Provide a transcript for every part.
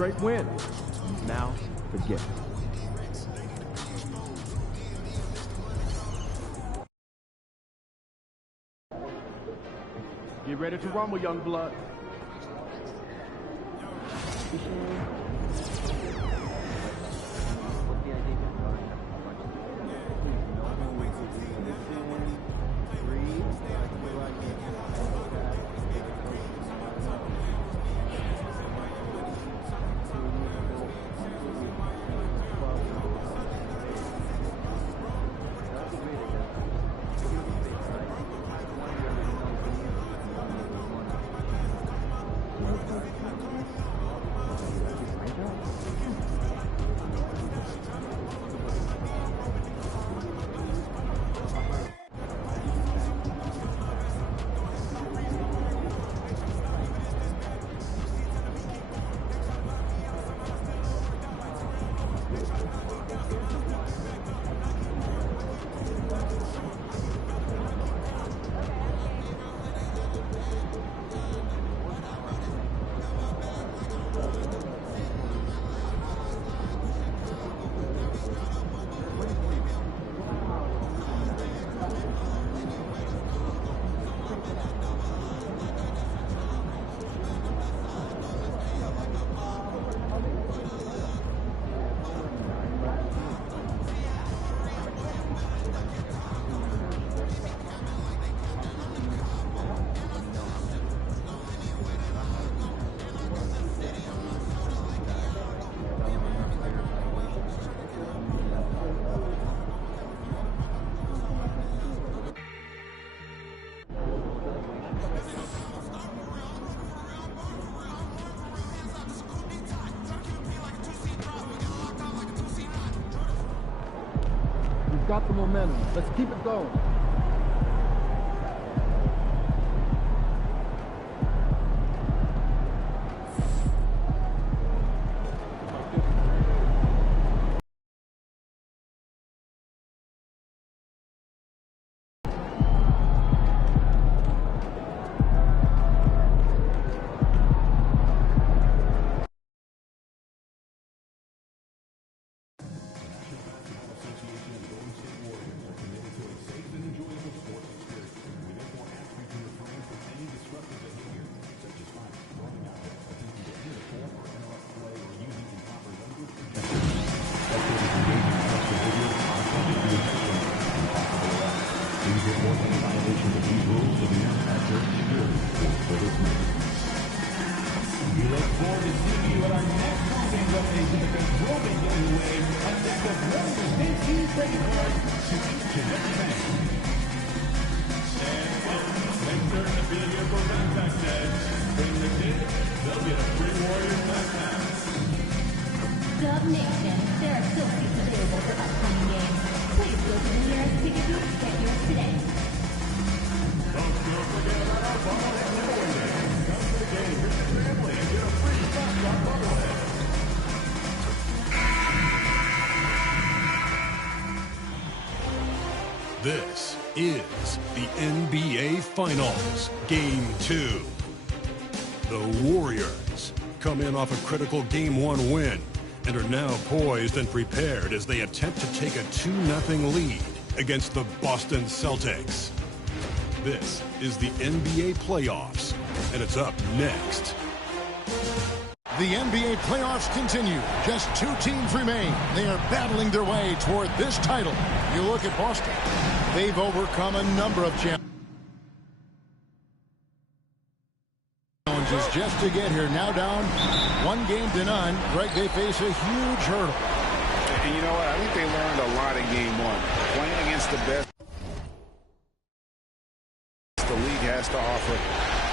great win. Now, forget it. Get ready to rumble, young blood. Got the momentum. Let's keep it going. We look forward to seeing you at our next home rotation because we'll be giving away a deck of Warriors Yankees trading cards to each and every fan. And folks, make certain to be here for contact day. Bring the kids, they'll get a free Warriors backpack. Dub Nation, there are still seats available for upcoming games. Please go to the nearest ticket booth to get yours today. Don't forget about our bobblehead giveaway day. Come to the game, bring your family, and get a free $5 bobblehead. This is the NBA Finals, Game 2. The Warriors come in off a critical Game 1 win and are now poised and prepared as they attempt to take a 2-0 lead against the Boston Celtics. This is the NBA playoffs, and it's up next. The NBA playoffs continue. Just 2 teams remain. They are battling their way toward this title. You look at Boston. They've overcome a number of challenges just to get here. Now down 1-0. Greg, they face a huge hurdle. And you know what? I think they learned a lot in Game 1. Playing against the best the league has to offer.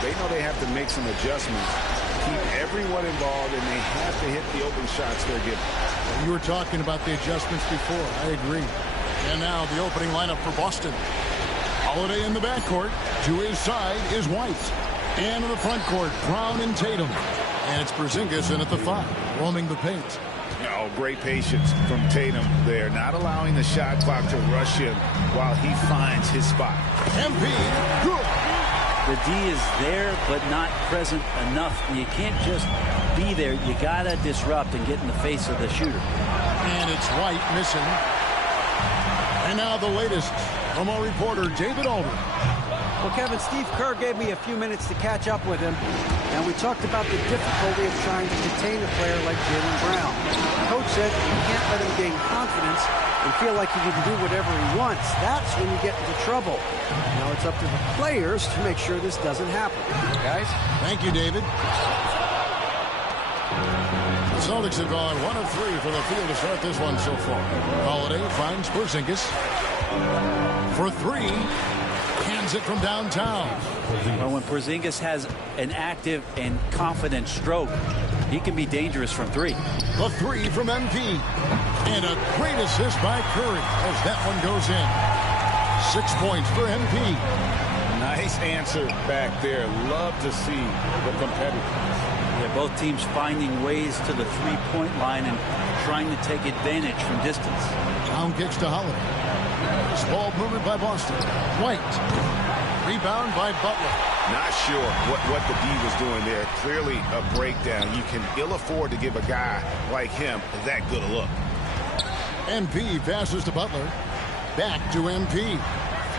They know they have to make some adjustments, keep everyone involved, and they have to hit the open shots they're given. You were talking about the adjustments before. I agree. And now the opening lineup for Boston. Holiday in the backcourt. To his side is White. And in the front court, Brown and Tatum. And it's Porzingis in at the 5, roaming the paint. Oh, great patience from Tatum there, not allowing the shot clock to rush him while he finds his spot. MP, good. The D is there, but not present enough. You can't just be there, you got to disrupt and get in the face of the shooter. And it's White missing. And now the latest from our reporter, David Aldridge. Well, Kevin, Steve Kerr gave me a few minutes to catch up with him, and we talked about the difficulty of trying to contain a player like Jaylen Brown. The coach said you can't let him gain confidence and feel like he can do whatever he wants. That's when you get into trouble. Now it's up to the players to make sure this doesn't happen. Guys? Thank you, David. The Celtics have gone 1 of 3 from the field to start this one so far. Holiday finds Porzingis for 3. Hands it from downtown. Well, when Porzingis has an active and confident stroke, he can be dangerous from 3. The 3 from MP. And a great assist by Curry as that one goes in. 6 points for MP. Nice answer back there. Love to see the competitiveness. Yeah, both teams finding ways to the three-point line and trying to take advantage from distance. Down kicks to Holiday. Ball movement by Boston. White. Rebound by Butler. Not sure what the D was doing there. Clearly a breakdown. You can ill afford to give a guy like him that good a look. MP passes to Butler. Back to MP.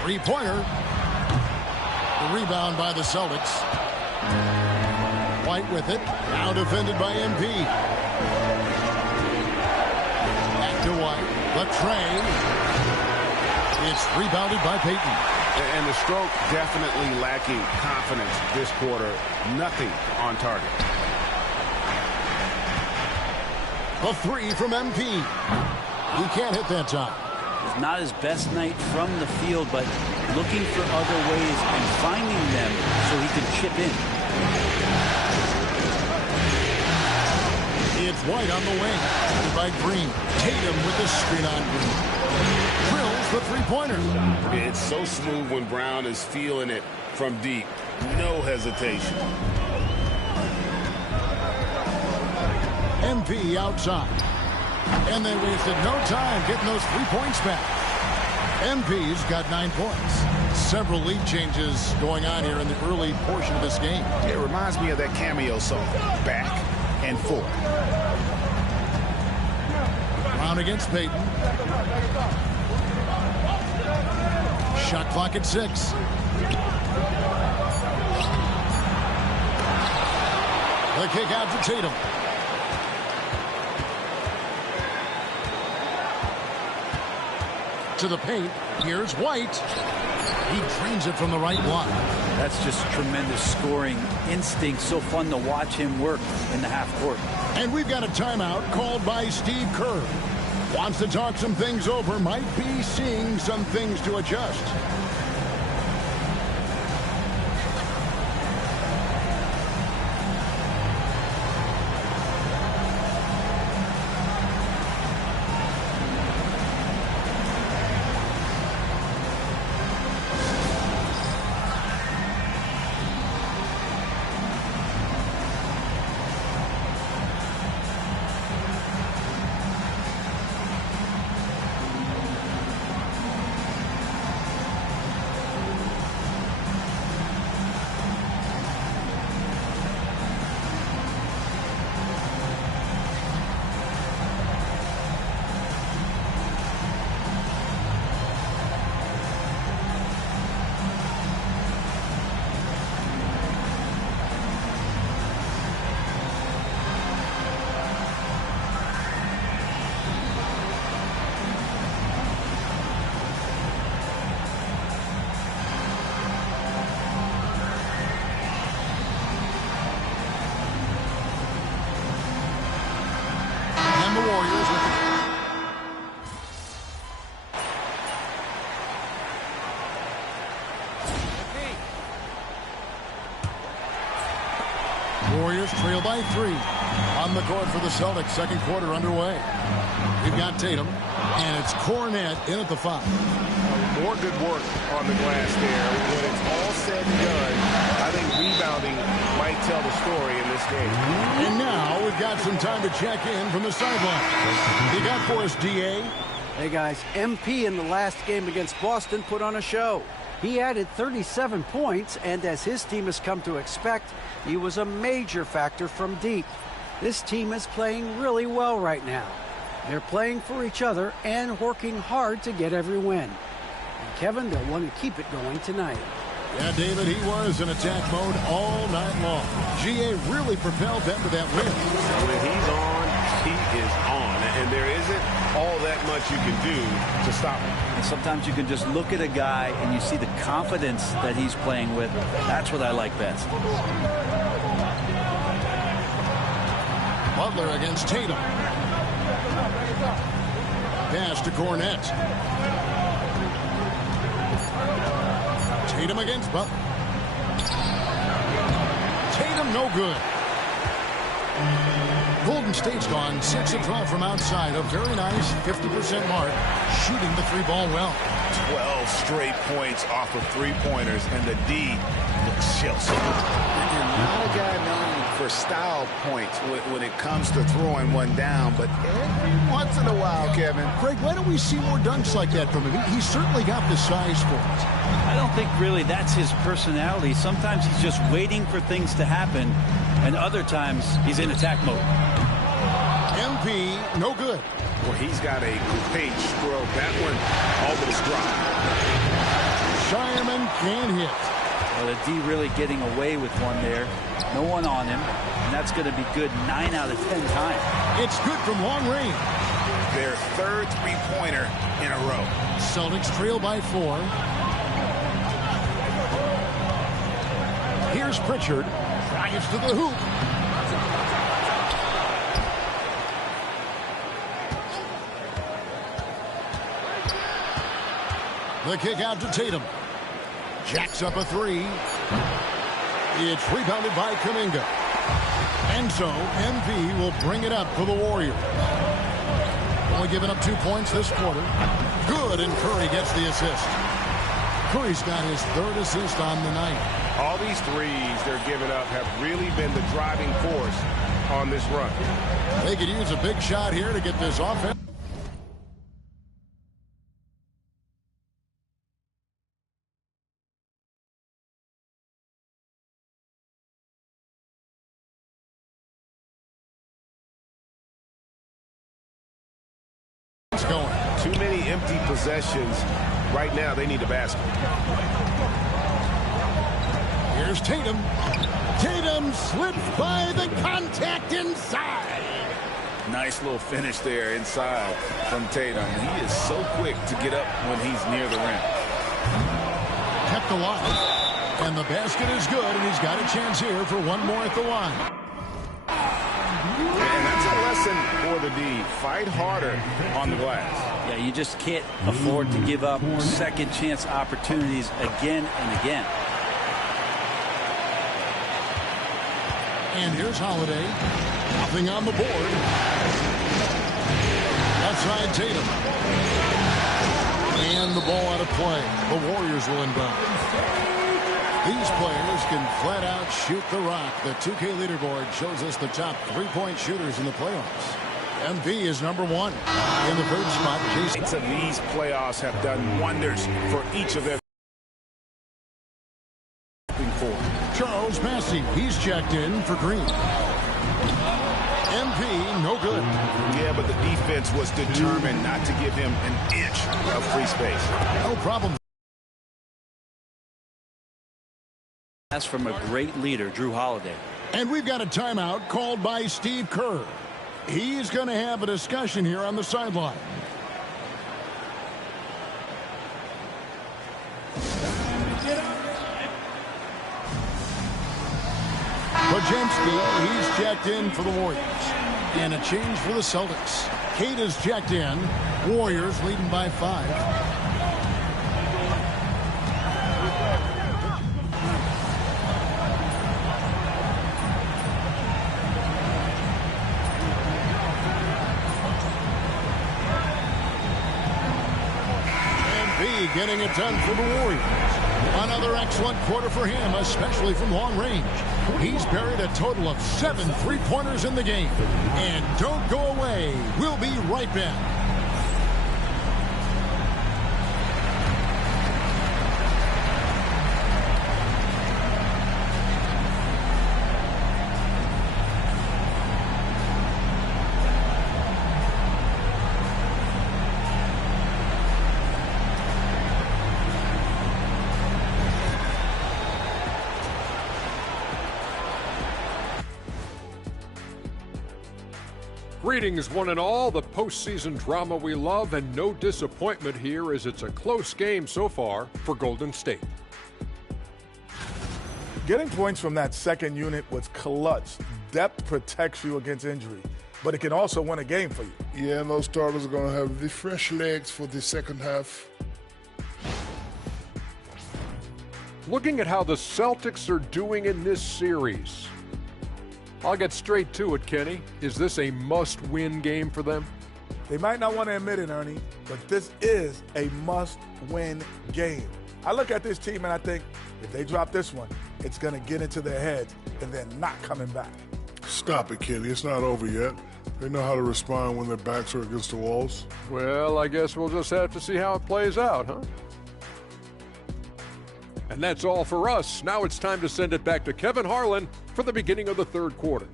Three-pointer. The rebound by the Celtics. White with it. Now defended by MP. Back to White. The tray. It's rebounded by Payton. And the stroke definitely lacking confidence this quarter. Nothing on target. The 3 from MP. He can't hit that time. It's not his best night from the field, but looking for other ways and finding them so he can chip in. It's White on the wing. By Green. Tatum with the screen on Green. Drills the three-pointer. It's so smooth when Brown is feeling it from deep. No hesitation. MP outside. And they wasted no time getting those 3 points back. MP's got 9 points. Several lead changes going on here in the early portion of this game. It reminds me of that cameo song, Back and Forth. Brown against Payton. Shot clock at 6. The kick out to Tatum. To the paint. Here's White. He drains it from the right line. That's just tremendous scoring instinct. So fun to watch him work in the half court. And we've got a timeout called by Steve Kerr. Wants to talk some things over. Might be seeing some things to adjust. Warriors with it. Warriors trail by 3 on the court for the Celtics. Second quarter underway. We've got Tatum, and it's Cornet in at the 5. More good work on the glass there. When it's all said and done, I think rebounding might tell the story in this game. And now we've got some time to check in from the sideline. You got for us, D.A.? Hey, guys, MP in the last game against Boston put on a show. He added 37 points, and as his team has come to expect, he was a major factor from deep. This team is playing really well right now. They're playing for each other and working hard to get every win. And Kevin, they'll want to keep it going tonight. Yeah, David, he was in attack mode all night long. GA really propelled them to that win. When he's on, he is on. And there isn't all that much you can do to stop him. And sometimes you can just look at a guy and you see the confidence that he's playing with. That's what I like best. Butler against Tatum. Pass to Cornette. Tatum against Butler. Tatum no good. Golden State's gone 6 of 12 from outside. A very nice 50% mark. Shooting the 3-ball well. 12 straight points off of 3-pointers, and the D looks shell-shocked. And not a guy known for style points when it comes to throwing one down, but every once in a while, Kevin. Greg, why don't we see more dunks like that from him? He's certainly got the size for it. I don't think really that's his personality. Sometimes he's just waiting for things to happen, and other times he's in attack mode. MP, no good. Well, he's got a page stroke. That one almost dropped. Shireman can hit. Well, the D really getting away with one there. No one on him, and that's going to be good 9 out of 10 times. It's good from long range. Their third 3-pointer in a row. Celtics trail by 4. Here's Pritchard. Drives to the hoop. The kick out to Tatum. Jacks up a 3. It's rebounded by Kuminga. And so MP will bring it up for the Warriors. Only giving up 2 points this quarter. Good, and Curry gets the assist. Curry's got his 3rd assist on the night. All these threes they're giving up have really been the driving force on this run. They could use a big shot here to get this offense. Going. Too many empty possessions. Right now, they need a basket. Here's Tatum. Tatum slips by the contact inside. Nice little finish there inside from Tatum. He is so quick to get up when he's near the rim. Kept alive. And the basket is good, and he's got a chance here for one more at the line. And that's a lesson for the D. Fight harder on the glass. Yeah, you just can't afford to give up second chance opportunities again and again. And here's Holiday. Nothing on the board. Outside Tatum. And the ball out of play. The Warriors will inbound. These players can flat out shoot the rock. The 2K leaderboard shows us the top 3-point shooters in the playoffs. MV is number 1 in the 3rd spot. Jason. These playoffs have done wonders for each of them. Charles Massey, he's checked in for Green. MP, no good. Yeah, but the defense was determined not to give him an inch of free space. No problem. That's from a great leader, Drew Holiday. And we've got a timeout called by Steve Kerr. He's going to have a discussion here on the sideline. Podziemski, he's checked in for the Warriors. And a change for the Celtics. Kate is checked in. Warriors leading by 5. Getting it done for the Warriors. Another excellent quarter for him, especially from long range. He's buried a total of 7 3-pointers in the game. And don't go away. We'll be right back. Greetings, one and all. The postseason drama we love, and no disappointment here as it's a close game so far for Golden State. Getting points from that second unit was clutch. Depth protects you against injury, but it can also win a game for you. Yeah, and those starters are going to have the fresh legs for the second half. Looking at how the Celtics are doing in this series, I'll get straight to it, Kenny. Is this a must-win game for them? They might not want to admit it, Ernie, but this is a must-win game. I look at this team and I think if they drop this one, it's going to get into their heads and then not coming back. Stop it, Kenny. It's not over yet. They know how to respond when their backs are against the walls. Well, I guess we'll just have to see how it plays out, huh? And that's all for us. Now it's time to send it back to Kevin Harlan for the beginning of the third quarter.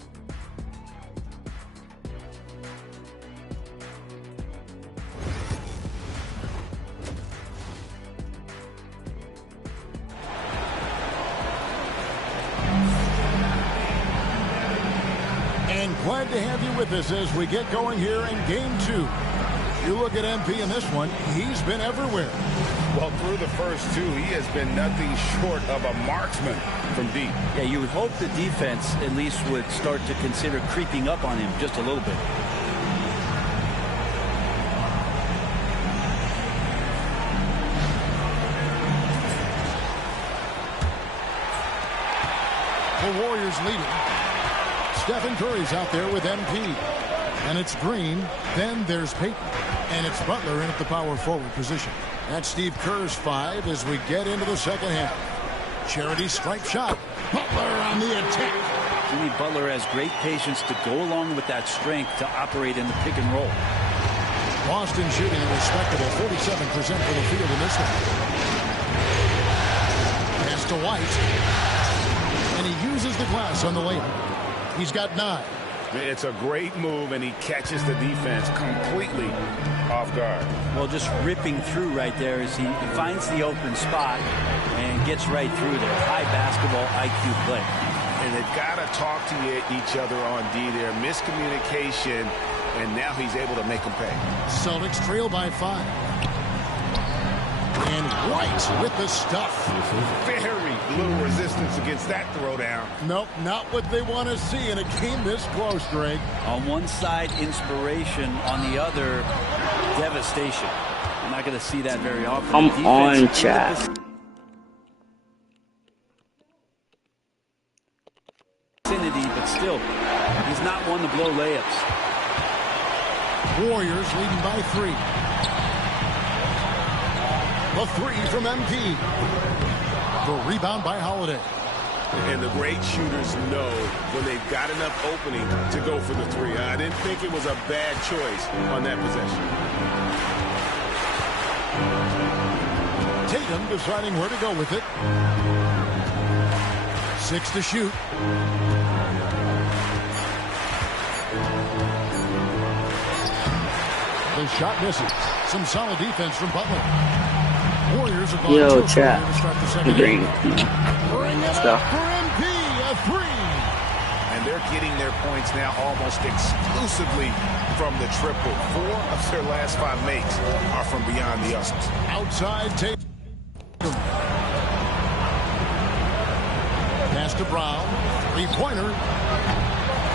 And glad to have you with us as we get going here in Game 2. You look at MP in this one, he's been everywhere. Well, through the first two, he has been nothing short of a marksman from deep. Yeah, you would hope the defense at least would start to consider creeping up on him just a little bit. The Warriors leading. Stephen Curry's out there with MP. And it's Green. Then there's Payton. And it's Butler in at the power forward position. That's Steve Kerr's 5 as we get into the second half. Charity stripe shot. Butler on the attack. Jimmy Butler has great patience to go along with that strength to operate in the pick and roll. Boston shooting a respectable 47% for the field in this one. Pass to White. And he uses the glass on the layup. He's got 9. It's a great move, and he catches the defense completely off guard. Well, just ripping through right there as he finds the open spot and gets right through there. High basketball IQ play. And they've got to talk to each other on D there. Miscommunication, and now he's able to make them pay. Celtics trail by 5. And White with the stuff. Very little resistance against that throwdown. Nope, not what they want to see in a game this close, Greg. On one side, inspiration. On the other, devastation. You're not going to see that very often. Come on, chat. But still, he's not one to blow layups. Warriors leading by 3. The 3 from MP. The rebound by Holiday. And the great shooters know when they've got enough opening to go for the 3. I didn't think it was a bad choice on that possession. Tatum deciding where to go with it. 6 to shoot. The shot misses. Some solid defense from Butler. Warriors have gone Yo, to chat. start the second Bring it stuff. up for MP, a 3. And they're getting their points now almost exclusively from the triple. 4 of their last 5 makes are from beyond the arc. Outside Tatum. Pass to Brown. 3-pointer.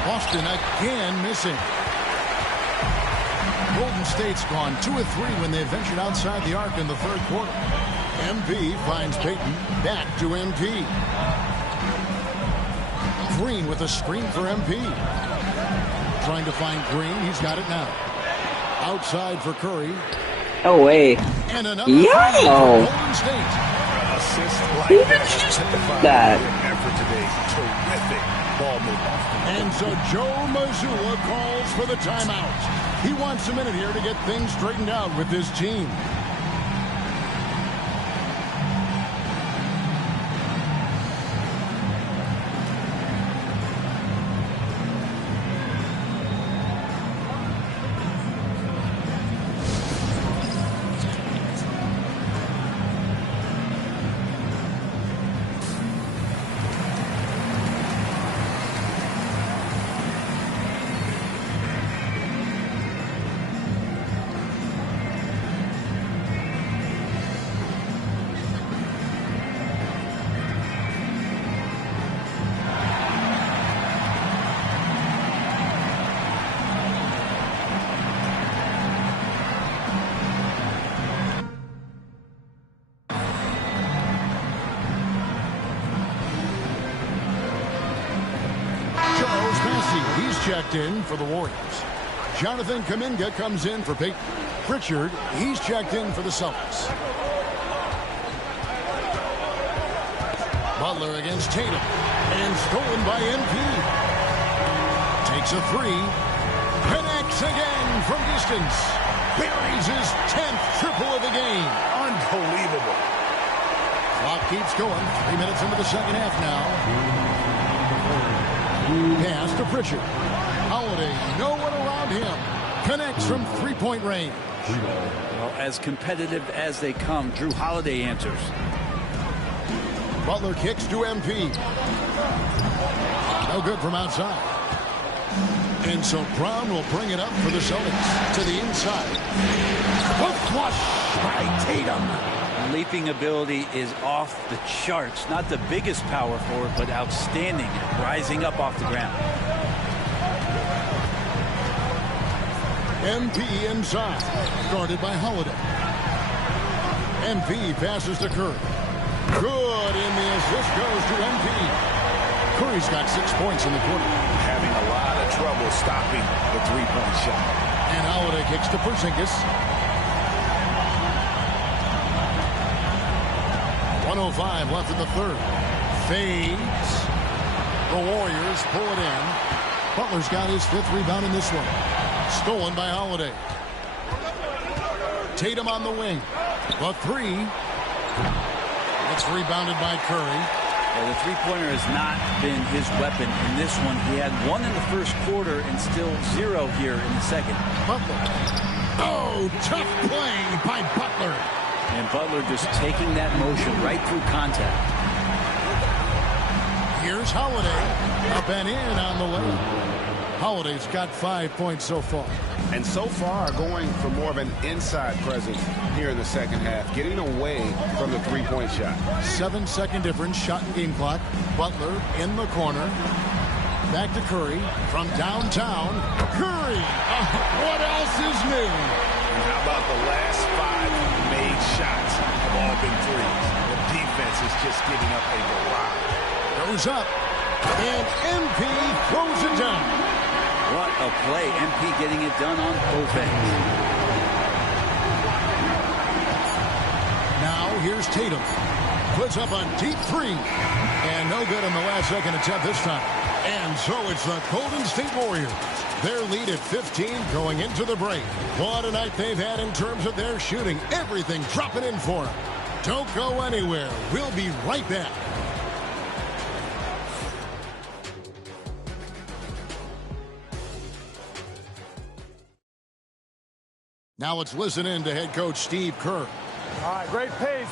Boston again missing. Golden State's gone 2 of 3 when they ventured outside the arc in the third quarter. MP finds Payton. Back to MP. Green with a screen for MP. Trying to find Green. He's got it now. Outside for Curry. No way. And another Yo! Golden State. Assist like that. Effort today. Terrific ball movement. And so Joe Mazzulla calls for the timeout. He wants a minute here to get things straightened out with his team. checked in for the Warriors. Jonathan Kuminga comes in for Peyton. Pritchard, he's checked in for the Celtics. Butler against Tatum. And stolen by MP. Takes a three. Connects again from distance. Buries his 10th triple of the game. Unbelievable. Clock keeps going. 3 minutes into the second half now. Pass to Pritchard. Holiday, no one around him. Connects from three-point range. Well, as competitive as they come, Drew Holiday answers. Butler kicks to MP. No good from outside. And so Brown will bring it up for the Celtics to the inside. A flush by Tatum. Leaping ability is off the charts. Not the biggest power forward, but outstanding at rising up off the ground. MP inside. Guarded by Holiday. MP passes to Curry. Good, and the assist goes to MP. Curry's got 6 points in the quarter. Having a lot of trouble stopping the three-point shot. And Holiday kicks to Porzingis. 1:05 left in the third. Fades. The Warriors pull it in. Butler's got his 5th rebound in this one. Stolen by Holiday. Tatum on the wing. The three. It's rebounded by Curry. Well, the three-pointer has not been his weapon in this one. He had 1 in the first quarter and still 0 here in the second. Butler. Oh, tough play by Butler. And Butler just taking that motion right through contact. Here's Holiday. Up and in on the way. Holiday's got 5 points so far. And so far going for more of an inside presence here in the second half, getting away from the three-point shot. 7-second difference, shot and game clock. Butler in the corner. Back to Curry from downtown. Curry! What else is new? And how about the last 5 made shots have all been threes? The defense is just giving up a barrage. Goes up. And MP throws it down. What a play. MP getting it done on both ends. Now here's Tatum. Puts up a deep three. And no good in the last second attempt this time. And so it's the Golden State Warriors. Their lead at 15 going into the break. What a night they've had in terms of their shooting. Everything dropping in for them. Don't go anywhere. We'll be right back. Now let's listen in to head coach Steve Kerr. All right, great pace,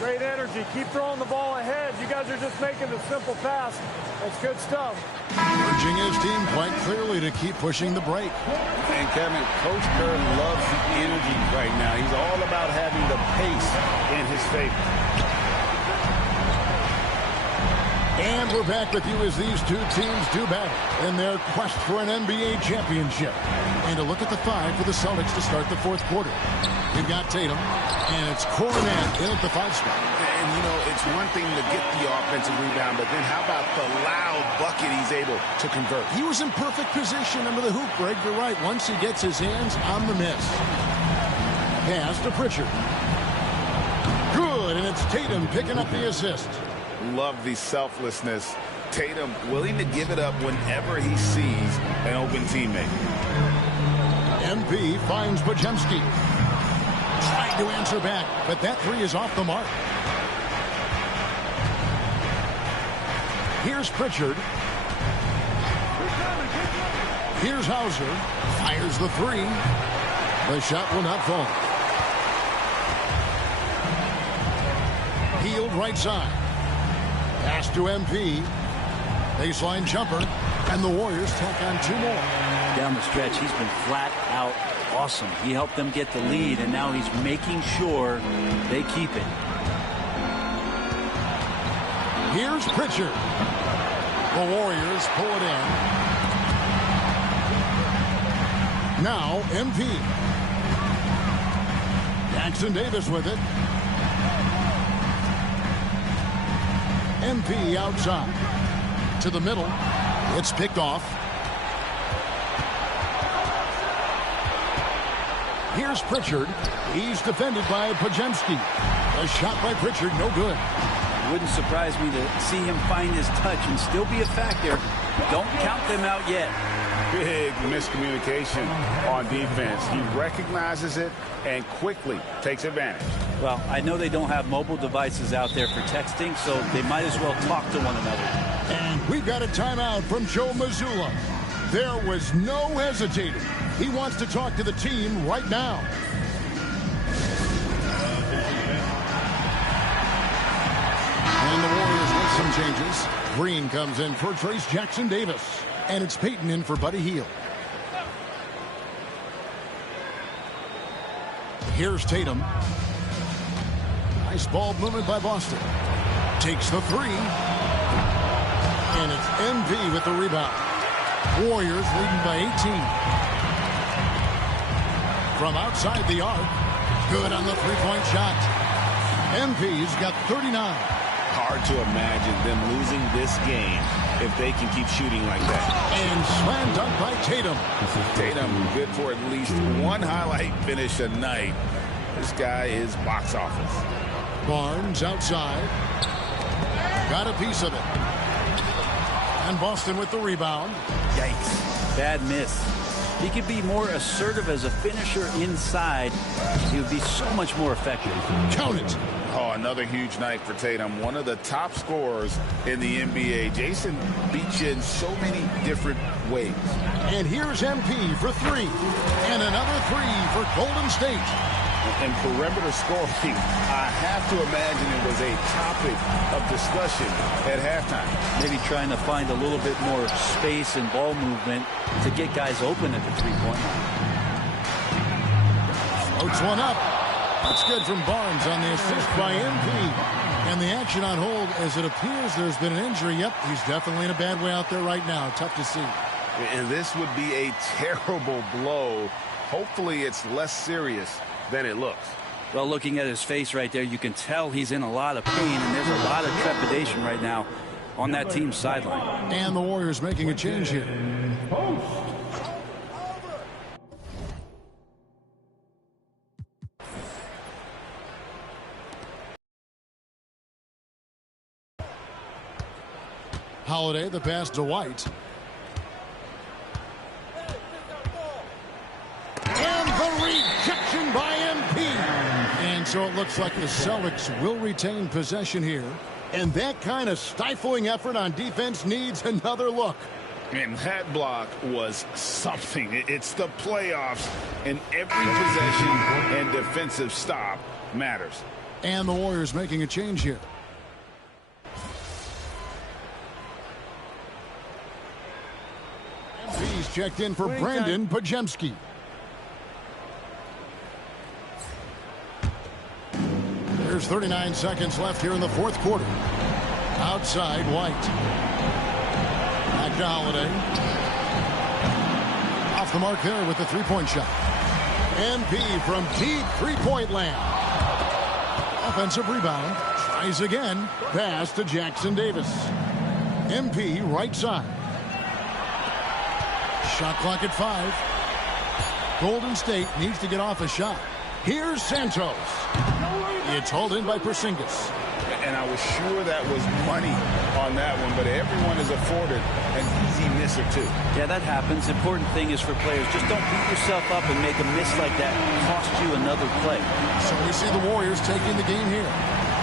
great energy. Keep throwing the ball ahead. You guys are just making the simple pass. That's good stuff. Urging his team quite clearly to keep pushing the break. And Kevin, Coach Kerr loves the energy right now. He's all about having the pace in his favor. And we're back with you as these two teams do battle in their quest for an NBA championship. And a look at the 5 for the Celtics to start the fourth quarter. You've got Tatum, and it's Cornet in at the 5 spot. And, you know, it's one thing to get the offensive rebound, but then how about the loud bucket he's able to convert? He was in perfect position under the hoop, Greg. You're right. Once he gets his hands on the miss. Pass to Pritchard. Good, and it's Tatum picking up the assist. Love the selflessness. Tatum willing to give it up whenever he sees an open teammate. MP finds Podziemski. Trying to answer back, but that three is off the mark. Here's Pritchard. Here's Hauser. Fires the three. The shot will not fall. Healed right side. Pass to MP. Baseline jumper. And the Warriors tack on 2 more. Down the stretch, he's been flat out awesome. He helped them get the lead, and now he's making sure they keep it. Here's Pritchard. The Warriors pull it in. Now MP. Jackson Davis with it. MP outside. To the middle. It's picked off. Here's Pritchard. He's defended by Podziemski. A shot by Pritchard, no good. It wouldn't surprise me to see him find his touch and still be a factor. Don't count them out yet. Big miscommunication on defense. He recognizes it and quickly takes advantage. Well, I know they don't have mobile devices out there for texting, so they might as well talk to one another. And we've got a timeout from Joe Mazzulla. There was no hesitating. He wants to talk to the team right now. And the Warriors make some changes. Green comes in for Trace Jackson Davis. And it's Payton in for Buddy Hield. Here's Tatum. Nice ball movement by Boston. Takes the three. And it's MV with the rebound. Warriors leading by 18. From outside the arc. Good on the three-point shot. MV's got 39. Hard to imagine them losing this game if they can keep shooting like that. And slam dunk by Tatum. Tatum good for at least one highlight finish a night. This guy is box office. Barnes outside. Got a piece of it. And Boston with the rebound. Yikes. Bad miss. He could be more assertive as a finisher inside. He would be so much more effective. Count it. Oh, another huge night for Tatum. One of the top scorers in the NBA. Jason beats you in so many different ways. And here's MP for three. And another three for Golden State. And perimeter scoring, I have to imagine it was a topic of discussion at halftime. Maybe trying to find a little bit more space and ball movement to get guys open at the three-point line. Floats one up. That's good from Barnes on the assist by MP. And the action on hold as it appears there's been an injury. Yep, he's definitely in a bad way out there right now. Tough to see. And this would be a terrible blow. Hopefully it's less serious than it looks. Well, looking at his face right there, you can tell he's in a lot of pain, and there's a lot of trepidation right now on that team's sideline. And the Warriors making a change here. Holiday, the pass to White. And the rejection by MP. And so it looks like the Celtics will retain possession here. And that kind of stifling effort on defense needs another look. And that block was something. It's the playoffs, and every possession and defensive stop matters. And the Warriors making a change here. MP's checked in for Brandon Podziemski. There's 39 seconds left here in the fourth quarter. Outside, White. Back to Holiday. Off the mark there with the three-point shot. MP from deep three-point land. Offensive rebound. Tries again. Pass to Jackson Davis. MP right side. Shot clock at 5. Golden State needs to get off a shot. Here's Santos. It's hauled in by Porzingis. And I was sure that was money on that one, but everyone is afforded an easy miss or two. Yeah, that happens. Important thing is for players, just don't beat yourself up and make a miss like that cost you another play. So we see the Warriors taking the game here.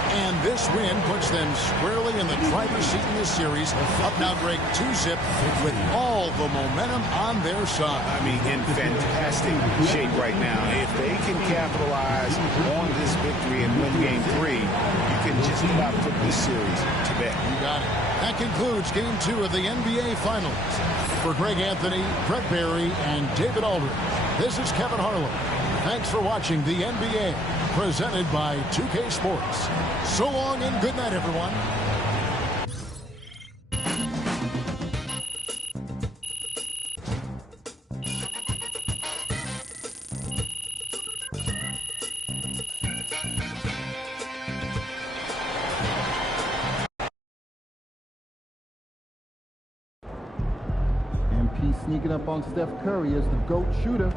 And this win puts them squarely in the driver's seat in this series. Up now, Greg, 2-zip with all the momentum on their side. I mean, in fantastic shape right now. If they can capitalize on this victory and win Game 3, you can just about put this series to bed. You got it. That concludes Game 2 of the NBA Finals. For Greg Anthony, Brett Barry, and David Aldridge, this is Kevin Harlan. Thanks for watching the NBA, presented by 2K Sports. So long and good night, everyone. MP sneaking up on Steph Curry as the GOAT shooter.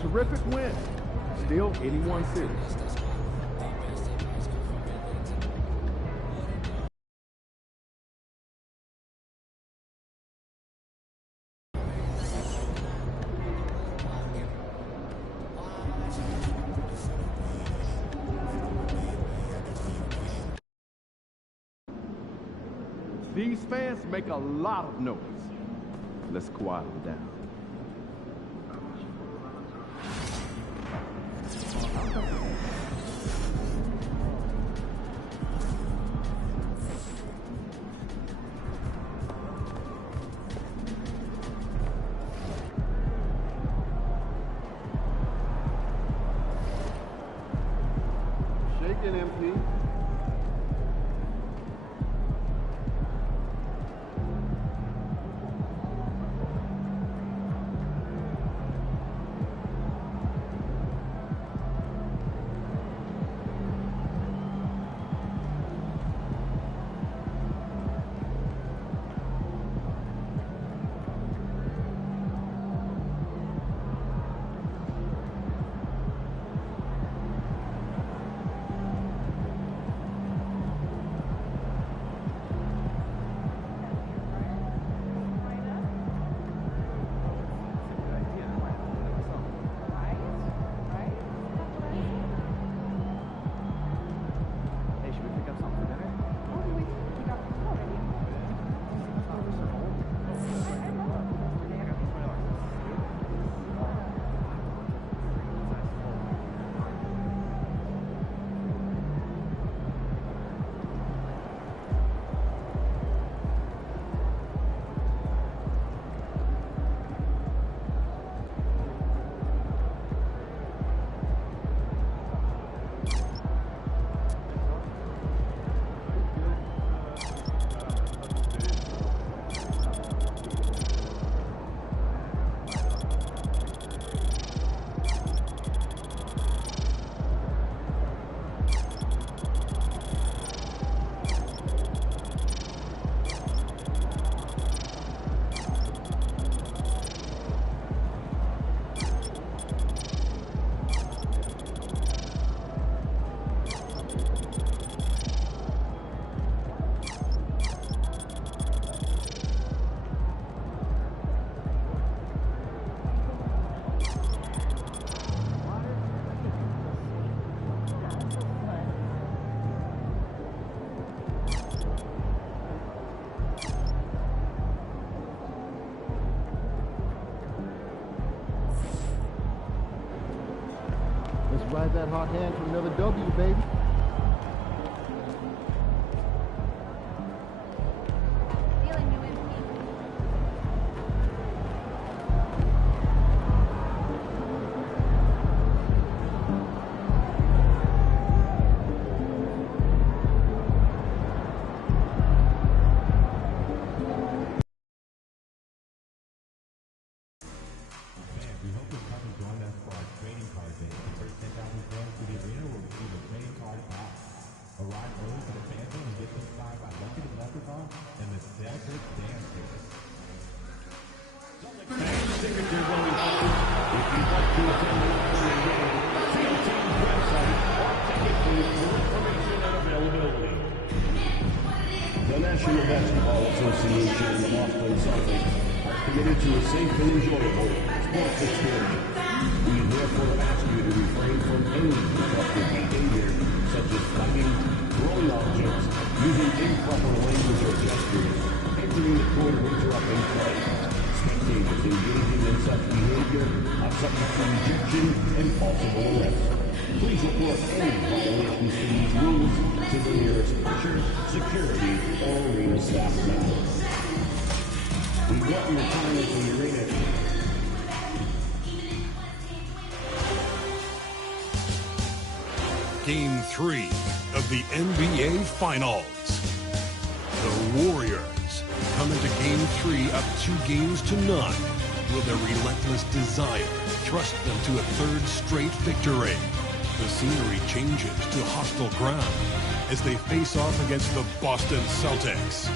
Terrific win. Still 81 series. These fans make a lot of noise. Let's quiet them down. Shake it, MP. Ride that hot hand for another W, baby. The National Basketball Association and the Boston Celtics are committed to a safe and enjoyable sports experience. We therefore ask you to refrain from any disruptive behavior such as fighting, throwing objects, using improper language or gestures, entering the court or interrupting play. Spectators engaging in such behavior are subject to rejection and possible arrest. Please report any violations to these rules to the nearest usher, security, or arena staff member. We welcome your time at the arena. Game 3 of the NBA Finals. The Warriors come into Game 3 up 2-0. Will their relentless desire thrust them to a third straight victory? The scenery changes to hostile ground as they face off against the Boston Celtics.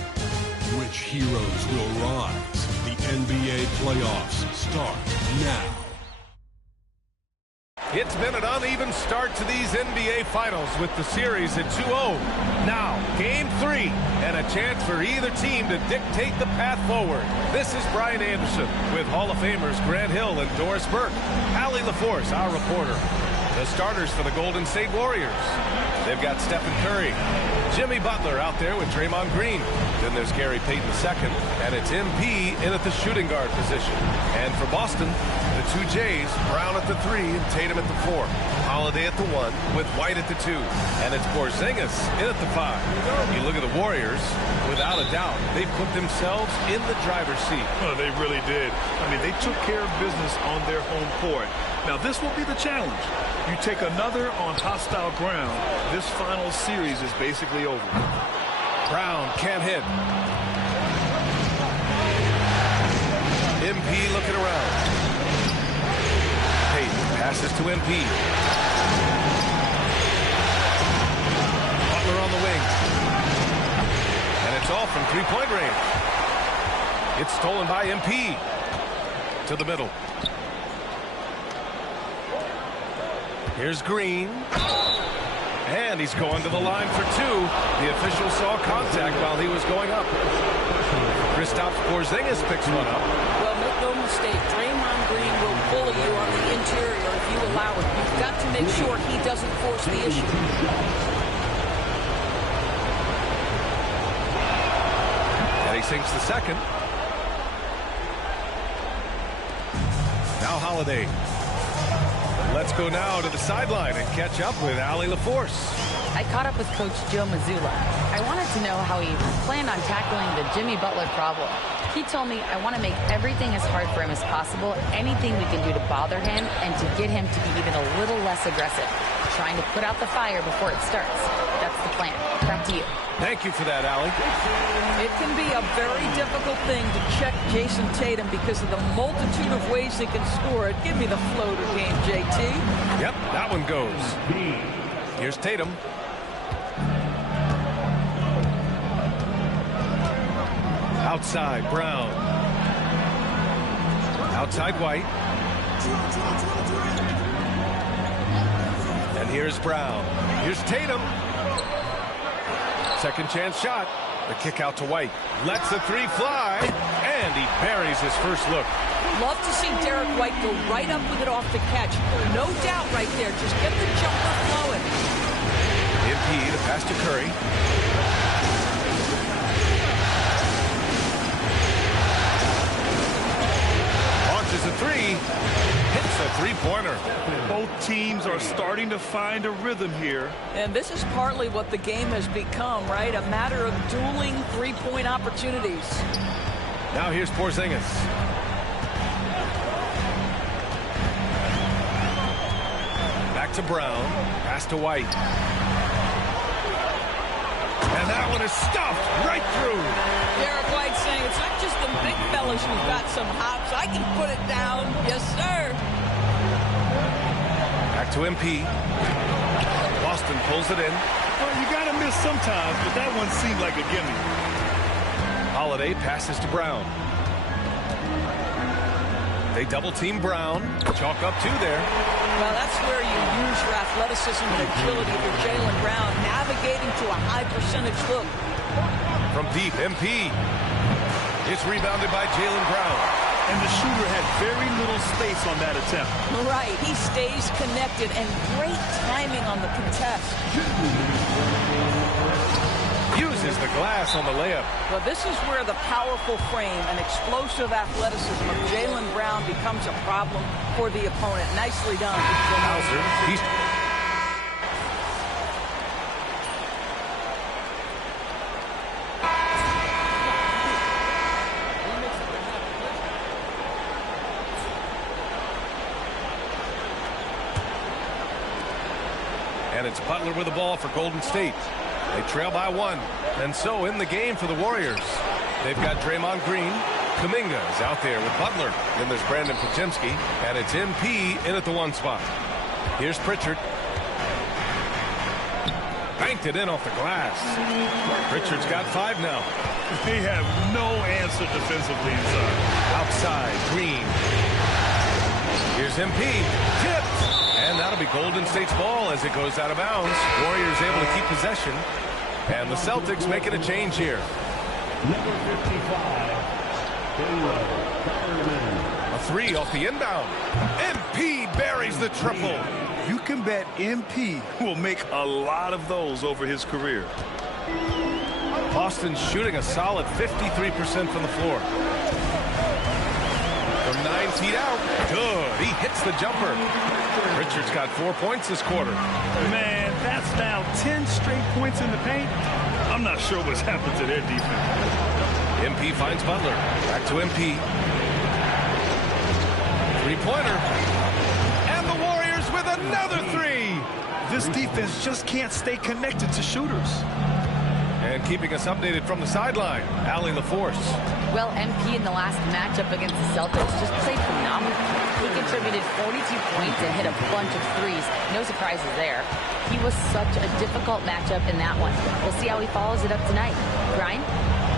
Which heroes will rise? The NBA playoffs start now. It's been an uneven start to these NBA Finals with the series at 2-0. Now, Game 3, and a chance for either team to dictate the path forward. This is Brian Anderson with Hall of Famers Grant Hill and Doris Burke. Allie LaForce, our reporter. The starters for the Golden State Warriors. They've got Stephen Curry, Jimmy Butler out there with Draymond Green. Then there's Gary Payton II, and it's MP in at the shooting guard position. And for Boston, the two Jays, Brown at the 3 and Tatum at the 4. Holiday at the 1 with White at the 2. And it's Porzingis in at the 5. You look at the Warriors, without a doubt, they put themselves in the driver's seat. Well, they really did. I mean, they took care of business on their home court. Now, this will be the challenge. You take another on hostile ground, this final series is basically over. Brown can't hit. MP looking around. Payton passes to MP. Butler on the wing. And it's all from three-point range. It's stolen by MP. To the middle. Here's Green. And he's going to the line for 2. The official saw contact while he was going up. Kristaps Porzingis picks one up. Well, make no mistake, Draymond Green will bully you on the interior if you allow it. You've got to make sure he doesn't force the issue. And he sinks the second. Now Holiday. Let's go now to the sideline and catch up with Allie LaForce. I caught up with Coach Joe Mazzulla. I wanted to know how he planned on tackling the Jimmy Butler problem. He told me I want to make everything as hard for him as possible, anything we can do to bother him and to get him to be even a little less aggressive, trying to put out the fire before it starts. That's the plan. Back to you. Thank you for that, Allie. It can be a very difficult thing to check Jason Tatum because of the multitude of ways he can score it. Give me the floater game, JT. Yep, that one goes. Here's Tatum. Outside, Brown. Outside, White. And here's Brown. Here's Tatum. Second chance shot. The kick out to White. Lets the 3 fly. And he buries his first look. Love to see Derek White go right up with it off the catch. No doubt right there. Just get the jumper flowing. MP to pass to Curry. Launches a 3. Hits a three-pointer. Both teams are starting to find a rhythm here. And this is partly what the game has become, right? A matter of dueling three-point opportunities. Now here's Porzingis. Back to Brown. Pass to White. And that one is stuffed right through. Derek White saying it's not just the big fellas who've got some hops. I can put it down. Yes, sir. Back to MP. Boston pulls it in. Well, you got to miss sometimes, but that one seemed like a gimme. Holiday passes to Brown. They double-team Brown. Chalk up 2 there. Well, that's where you use your athleticism and agility for Jaylen Brown, navigating to a high-percentage look. From deep, MP. It's rebounded by Jaylen Brown. And the shooter had very little space on that attempt. Right. He stays connected, and great timing on the contest. Uses the glass on the layup. Well, this is where the powerful frame and explosive athleticism of Jaylen Brown becomes a problem for the opponent. Nicely done. He's and it's Butler with the ball for Golden State. They trail by 1. And so in the game for the Warriors, they've got Draymond Green. Kuminga is out there with Butler. Then there's Brandon Podziemski. And it's MP in at the 1 spot. Here's Pritchard. Banked it in off the glass. Pritchard's got 5 now. They have no answer defensively inside. Outside, Green. Here's MP. Tipped. And that'll be Golden State's ball as it goes out of bounds. Warriors able to keep possession. And the Celtics making a change here. Number 55, A three off the inbound. MP buries the triple. You can bet MP will make a lot of those over his career. Boston shooting a solid 53% from the floor. From 9 feet out. Good. He hits the jumper. Richards got 4 points this quarter. Man, that's now 10 straight points in the paint. I'm not sure what's happened to their defense. MP finds Butler. Back to MP. Three-pointer. And the Warriors with another three. This defense just can't stay connected to shooters. And keeping us updated from the sideline, Allie LaForce. Well, MP in the last matchup against the Celtics just played phenomenal. He contributed 42 points and hit a bunch of threes. No surprises there. He was such a difficult matchup in that one. We'll see how he follows it up tonight. Brian?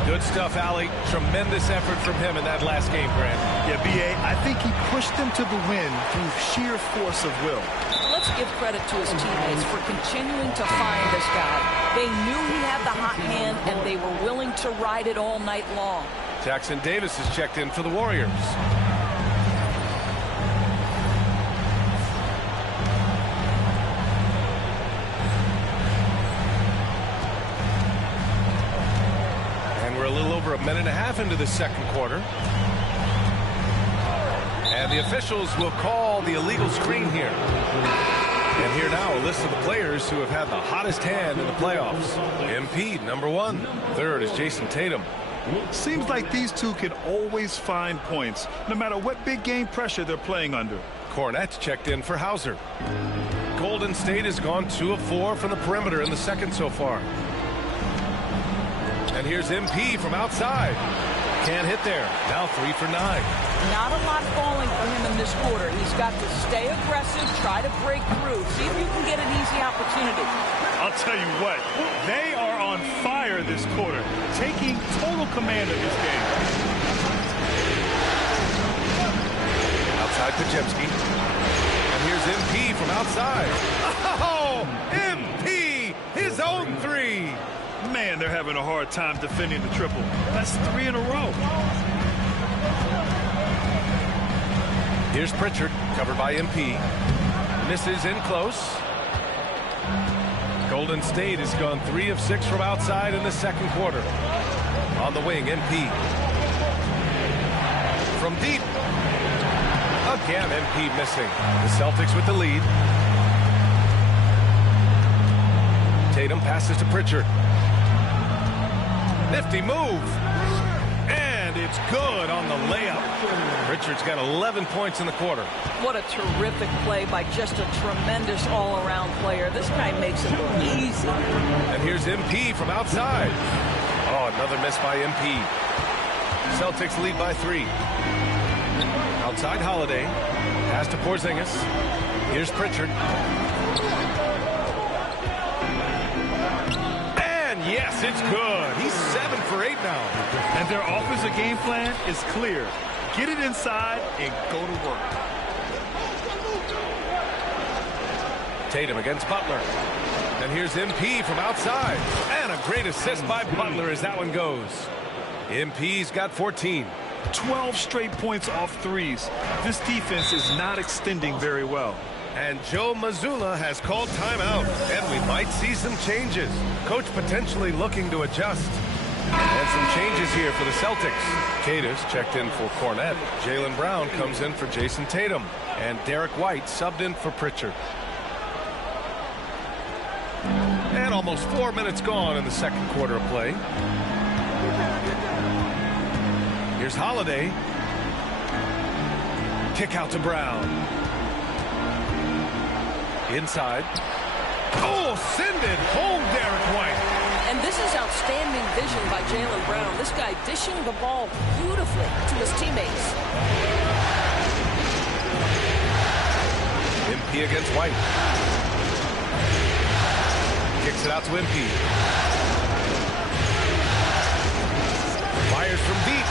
Good stuff, Allie. Tremendous effort from him in that last game, Grant. Yeah, B.A., I think he pushed them to the win through sheer force of will. Let's give credit to his teammates for continuing to find this guy. They knew he had the hot hand, and they were willing to ride it all night long. Jackson Davis is checked in for the Warriors. And we're a little over a minute and a half into the second quarter. And the officials will call the illegal screen here. And here now a list of the players who have had the hottest hand in the playoffs. MP, number 1. Third is Jason Tatum. Seems like these two can always find points, no matter what big game pressure they're playing under. Cornette checked in for Hauser. Golden State has gone 2 of 4 from the perimeter in the second so far. And here's MP from outside. Can't hit there. Now 3 for 9. Not a lot falling for him in this quarter. He's got to stay aggressive, try to break through, see if you can get an easy opportunity. I'll tell you what, they are on fire this quarter, taking total command of this game. Outside Pajemski. And here's MP from outside. Oh, MP, his own 3. Man, they're having a hard time defending the triple. That's 3 in a row. Here's Pritchard, covered by MP. Misses in close. Golden State has gone 3 of 6 from outside in the second quarter. On the wing, MP. From deep. Again, MP missing. The Celtics with the lead. Tatum passes to Pritchard. Nifty move. And it's good on the layup. Pritchard's got 11 points in the quarter. What a terrific play by just a tremendous all-around player. This guy makes it look easy. And here's MP from outside. Oh, another miss by MP. Celtics lead by 3. Outside Holiday. Pass to Porzingis. Here's Pritchard. And yes, it's good. He's 7 for 8 now. And their offensive game plan is clear. Get it inside and go to work. Tatum against Butler. And here's MP from outside. And a great assist by Butler as that one goes. MP's got 14. 12 straight points off threes. This defense is not extending very well. And Joe Mazzulla has called timeout. And we might see some changes. Coach potentially looking to adjust. And some changes here for the Celtics. Cadis checked in for Cornette. Jaylen Brown comes in for Jason Tatum. And Derek White subbed in for Pritchard. And almost 4 minutes gone in the second quarter of play. Here's Holiday. Kick out to Brown. Inside. Oh, send it home, Derek White. And this is outstanding vision by Jaylen Brown. This guy dishing the ball beautifully to his teammates. MP against White. Kicks it out to MP. Fires from deep.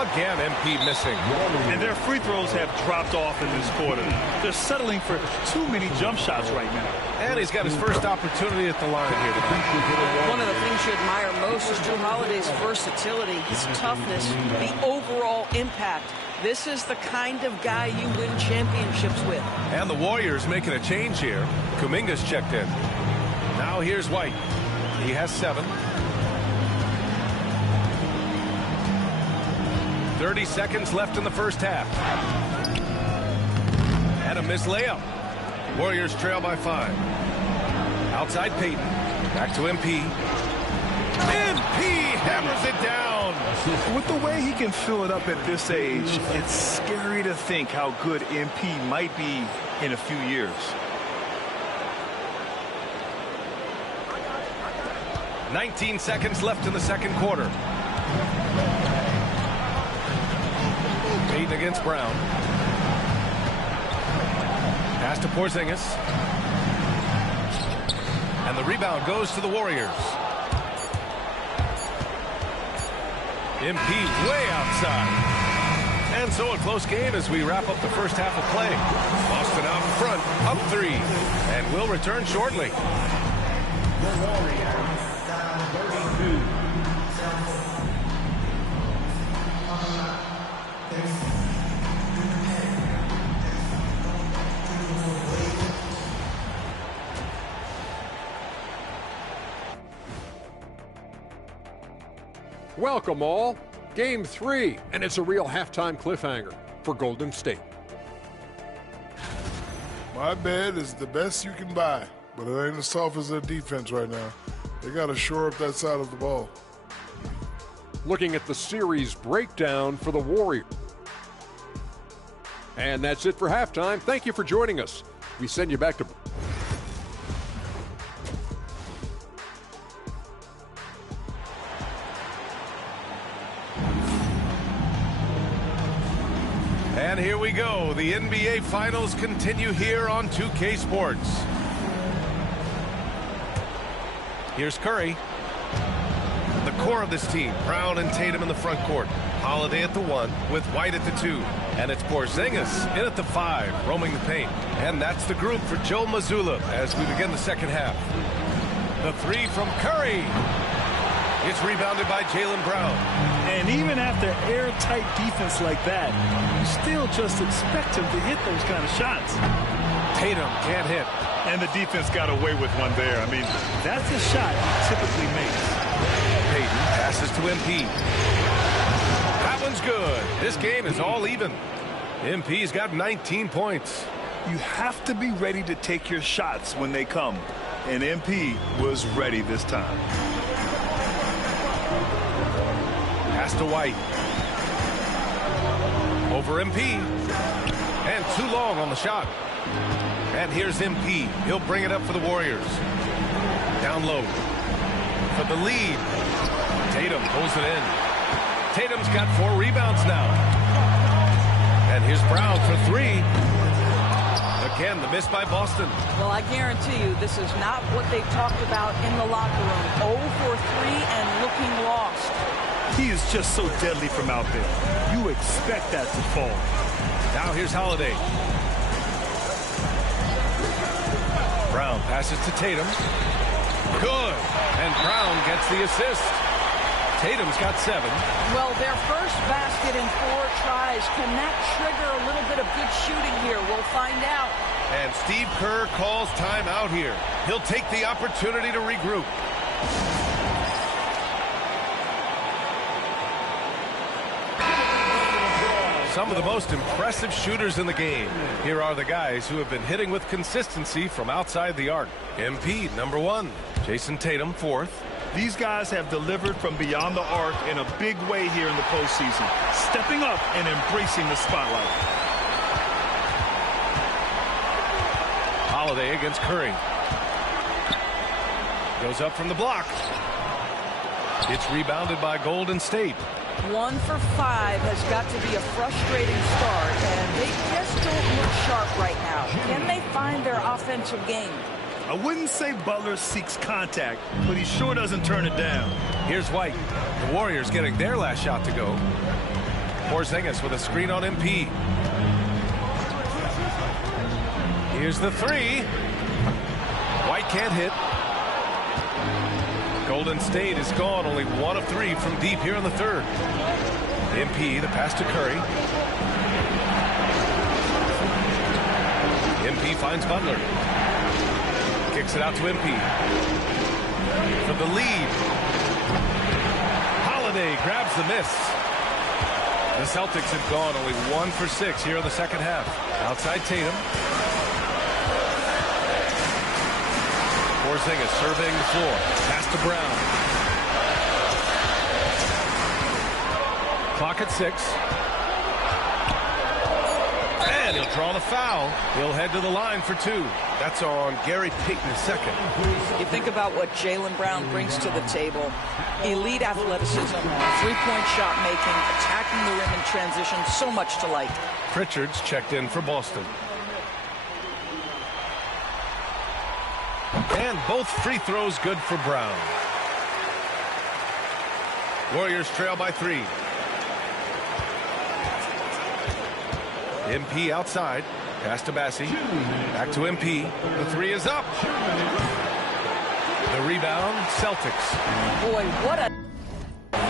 Again, MP missing. And their free throws have dropped off in this quarter. They're settling for too many jump shots right now. And he's got his first opportunity at the line here tonight. One of the things you admire most is Drew Holiday's versatility, his toughness, the overall impact. This is the kind of guy you win championships with. And the Warriors making a change here. Kuminga's checked in. Now here's White. He has 7. 30 seconds left in the first half. And a missed layup. Warriors trail by 5. Outside Peyton. Back to MP. MP hammers it down. With the way he can fill it up at this age, it's scary to think how good MP might be in a few years. 19 seconds left in the second quarter. Peyton against Brown. Pass to Porzingis. And the rebound goes to the Warriors. MP way outside. And so a close game as we wrap up the first half of play. Boston out in front, up 3. And we'll return shortly. The Warriors down 32. Welcome all. Game 3, and it's a real halftime cliffhanger for Golden State. My bed is the best you can buy, but it ain't as tough as their defense right now. They got to shore up that side of the ball. Looking at the series breakdown for the Warriors. And that's it for halftime. Thank you for joining us. We send you back to... And here we go. The NBA Finals continue here on 2K Sports. Here's Curry. The core of this team, Brown and Tatum in the front court. Holiday at the 1 with White at the 2. And it's Porzingis in at the 5, roaming the paint. And that's the group for Joe Mazzulla as we begin the second half. The 3 from Curry. It's rebounded by Jaylen Brown. And even after airtight defense like that, you still just expect him to hit those kind of shots. Tatum can't hit. And the defense got away with one there. I mean, that's a shot he typically makes. Peyton passes to MP. That one's good. This game is all even. MP's got 19 points. You have to be ready to take your shots when they come. And MP was ready this time. Pass to White. Over MP. And too long on the shot. And here's MP. He'll bring it up for the Warriors. Down low. For the lead. Tatum pulls it in. Tatum's got 4 rebounds now. And here's Brown for 3. Again, the miss by Boston. Well, I guarantee you this is not what they talked about in the locker room. 0 for 3 and looking lost. He is just so deadly from out there. You expect that to fall. Now here's Holiday. Brown passes to Tatum. Good. And Brown gets the assist. Tatum's got 7. Well, their first basket in 4 tries. Can that trigger a little bit of good shooting here? We'll find out. And Steve Kerr calls timeout here. He'll take the opportunity to regroup. Some of the most impressive shooters in the game. Here are the guys who have been hitting with consistency from outside the arc. MP, number 1. Jason Tatum, 4th. These guys have delivered from beyond the arc in a big way here in the postseason, stepping up and embracing the spotlight. Holiday against Curry. Goes up from the block. It's rebounded by Golden State. 1 for 5 has got to be a frustrating start, and they just don't look sharp right now. Can they find their offensive game? I wouldn't say Butler seeks contact, but he sure doesn't turn it down. Here's White. The Warriors getting their last shot to go. Porzingis with a screen on MP. Here's the three. White can't hit. Golden State is gone, only 1 of 3 from deep here in the third. MP, the pass to Curry. MP finds Butler. Kicks it out to MP. For the lead. Holiday grabs the miss. The Celtics have gone only 1 for 6 here in the second half. Outside Tatum. Porzingis surveying the floor. Pass to Brown. Clock at 6. And he'll draw the foul. He'll head to the line for 2. That's on Gary Payton second. You think about what Jaylen Brown brings to the table. Elite athleticism, three-point shot making, attacking the rim in transition, so much to like. Pritchard's checked in for Boston. And both free throws good for Brown. Warriors trail by 3. MP outside. Pass to Bassi. Back to MP. The 3 is up. The rebound, Celtics. Boy, what a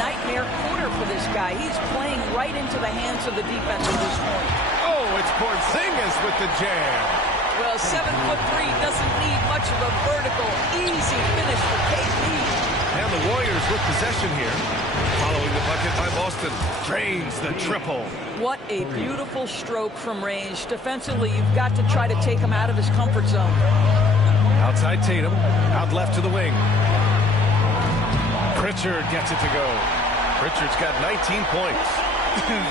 nightmare quarter for this guy. He's playing right into the hands of the defense at this point. Oh, it's Porzingis with the jam. Well, 7'3" doesn't need much of a vertical, easy finish for KP. And the Warriors with possession here. Following the bucket by Boston. Drains the triple. What a beautiful stroke from range. Defensively, you've got to try to take him out of his comfort zone. Outside Tatum. Out left to the wing. Pritchard gets it to go. Pritchard's got 19 points.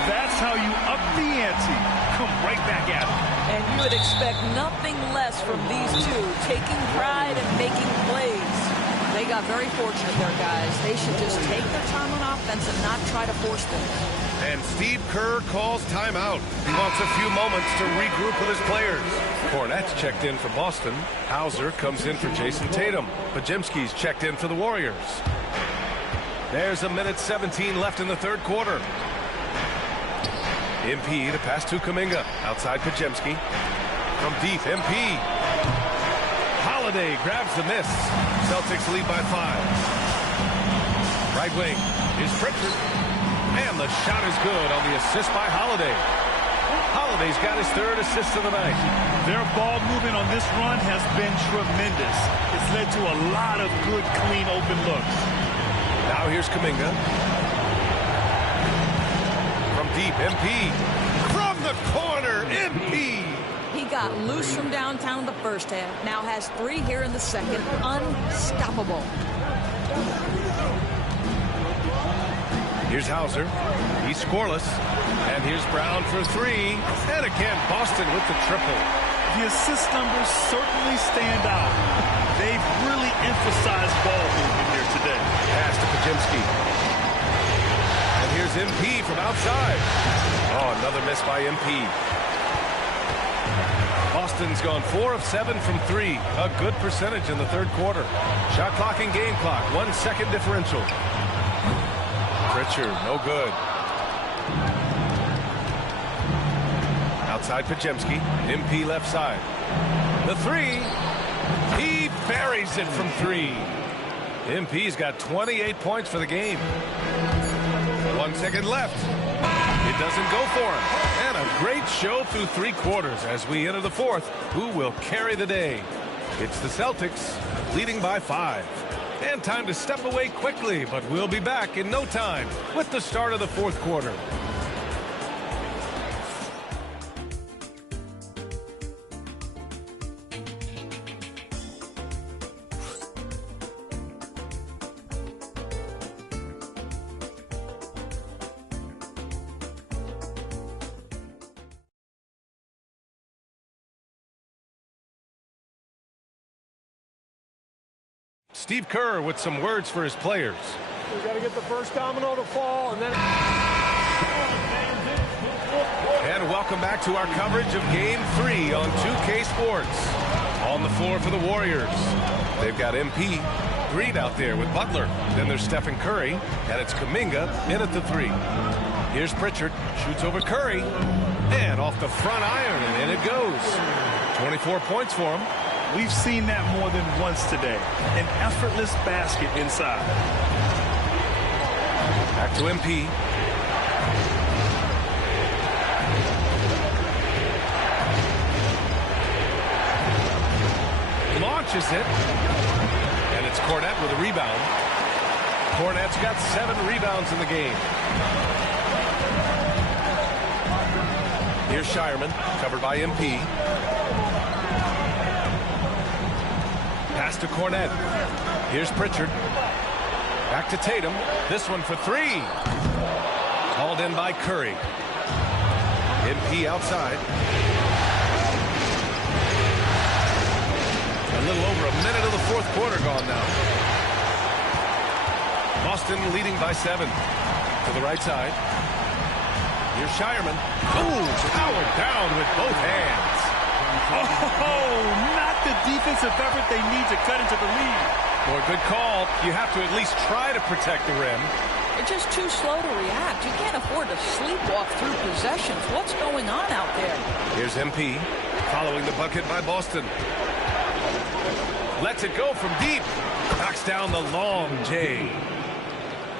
That's how you up the ante. Come right back at him. And you would expect nothing less from these two, taking pride and making plays. They got very fortunate there, guys. They should just take their time on offense and not try to force things. And Steve Kerr calls timeout. He wants a few moments to regroup with his players. Cornette's checked in for Boston. Hauser comes in for Jason Tatum. Pajemski's checked in for the Warriors. There's 1:17 left in the third quarter. MP, the pass to Kuminga. Outside Pajemski. From deep, MP. Holiday grabs the miss. Celtics lead by 5. Right wing is Pritchard. And the shot is good on the assist by Holiday. Holiday's got his 3rd assist of the night. Their ball movement on this run has been tremendous. It's led to a lot of good, clean, open looks. Now here's Kuminga. From deep, MP. From the corner, MP. He got loose from downtown the first half. Now has 3 here in the second. Unstoppable. Here's Hauser. He's scoreless. And here's Brown for 3. And again, Boston with the triple. The assist numbers certainly stand out. They've really emphasized ball movement here today. Pass to Pajemski. And here's MP from outside. Oh, another miss by MP. Boston's gone 4 of 7 from 3. A good percentage in the third quarter. Shot clock and game clock. 1 second differential. Pritchard, no good. Outside Pajemski. MP left side. The 3. He buries it from 3. MP's got 28 points for the game. 1 second left. It doesn't go for him. And a great show through 3 quarters as we enter the 4th. Who will carry the day? It's the Celtics leading by 5. And time to step away quickly, but we'll be back in no time with the start of the 4th quarter. Steve Kerr with some words for his players. We got to get the first domino to fall, and then. And welcome back to our coverage of Game 3 on 2K Sports. On the floor for the Warriors. They've got MP, Green out there with Butler. Then there's Stephen Curry, and it's Kuminga in at the 3. Here's Pritchard. Shoots over Curry. And off the front iron, and in it goes. 24 points for him. We've seen that more than once today. An effortless basket inside. Back to MP. Launches it. And it's Cornette with a rebound. Cornette's got 7 rebounds in the game. Here's Shireman, covered by MP. Pass to Cornette. Here's Pritchard. Back to Tatum. This one for 3. Called in by Curry. MP outside. A little over a minute of the fourth quarter gone now. Boston leading by 7. To the right side. Here's Shireman. Ooh, powered down with both hands. Oh, not the defensive effort they need to cut into the lead. Boy, good call. You have to at least try to protect the rim. They're just too slow to react. You can't afford to sleepwalk through possessions. What's going on out there? Here's MP, following the bucket by Boston. Lets it go from deep. Knocks down the long J.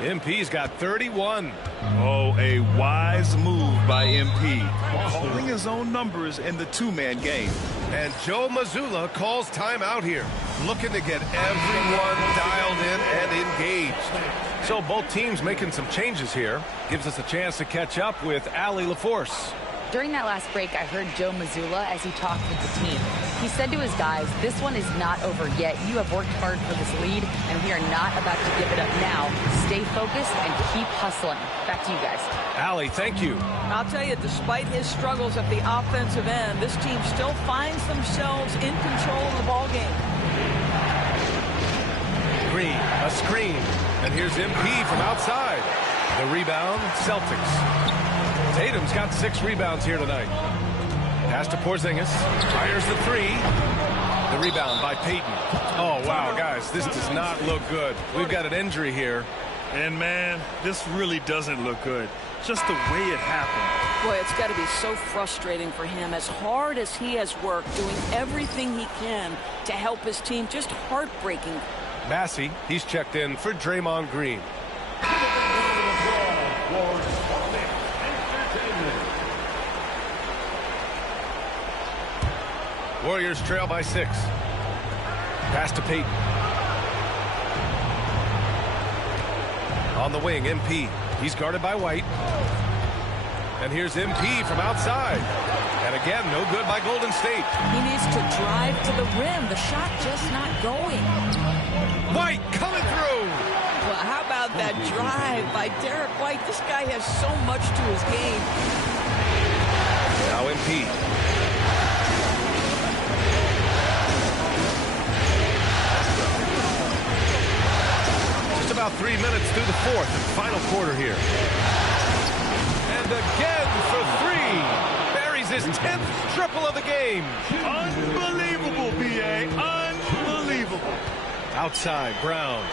MP's got 31. Oh, a wise move by MP. Calling his own numbers in the two-man game. And Joe Mazzulla calls timeout here. Looking to get everyone dialed in and engaged. So both teams making some changes here. Gives us a chance to catch up with Allie LaForce. During that last break, I heard Joe Mazzulla as he talked with the team. He said to his guys, this one is not over yet. You have worked hard for this lead, and we are not about to give it up now. Stay focused and keep hustling. Back to you guys. Allie, thank you. I'll tell you, despite his struggles at the offensive end, this team still finds themselves in control of the ball game. Green, a screen, and here's MP from outside. The rebound, Celtics. Tatum's got 6 rebounds here tonight. Pass to Porzingis. Fires the 3. The rebound by Payton. Oh, wow, guys, this does not look good. We've got an injury here. And, man, this really doesn't look good. Just the way it happened. Boy, it's got to be so frustrating for him. As hard as he has worked, doing everything he can to help his team, just heartbreaking. Massey, he's checked in for Draymond Green. Warriors trail by 6. Pass to Payton. On the wing, MP. He's guarded by White. And here's MP from outside. And again, no good by Golden State. He needs to drive to the rim. The shot just not going. White coming through. Well, how about that drive by Derek White? This guy has so much to his game. Now MP. Just about 3 minutes through the fourth and final quarter here. And again for 3. Buries his 10th triple of the game. Unbelievable, B.A. Unbelievable. Outside, Brown.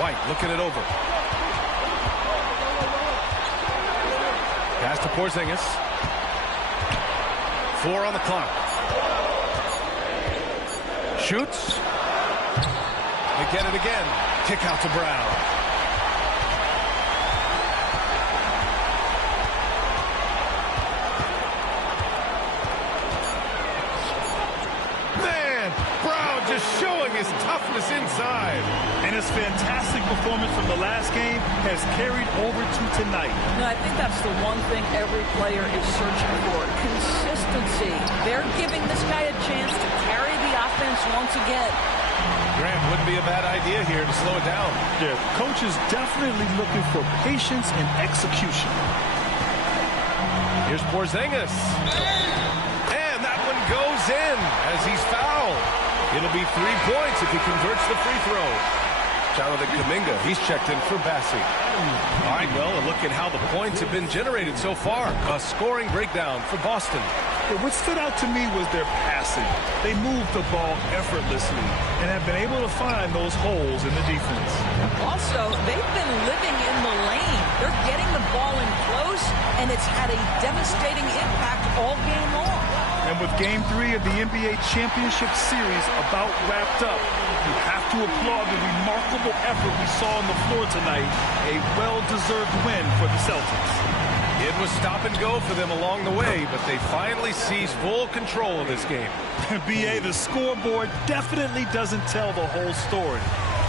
White looking it over. Pass to Porzingis. 4 on the clock. Shoots. They get it again. Kick out to Brown. Man, Brown just showing his toughness inside. And his fantastic performance from the last game has carried over to tonight. No, I think that's the one thing every player is searching for. Consistency. They're giving this guy a chance to carry the offense once again. Graham, wouldn't be a bad idea here to slow it down. Yeah, coach is definitely looking for patience and execution. Here's Porzingis. And that one goes in as he's fouled. It'll be 3 points if he converts the free throw. Jonathan Kuminga, he's checked in for Bassey. All right, well, a look at how the points have been generated so far. A scoring breakdown for Boston. What stood out to me was their passing. They moved the ball effortlessly and have been able to find those holes in the defense. Also, they've been living in the lane. They're getting the ball in close, and it's had a devastating impact all game long. And with Game 3 of the NBA Championship Series about wrapped up, you have to applaud the remarkable effort we saw on the floor tonight. A well-deserved win for the Celtics. It was stop and go for them along the way, but they finally seized full control of this game. BA, the scoreboard definitely doesn't tell the whole story.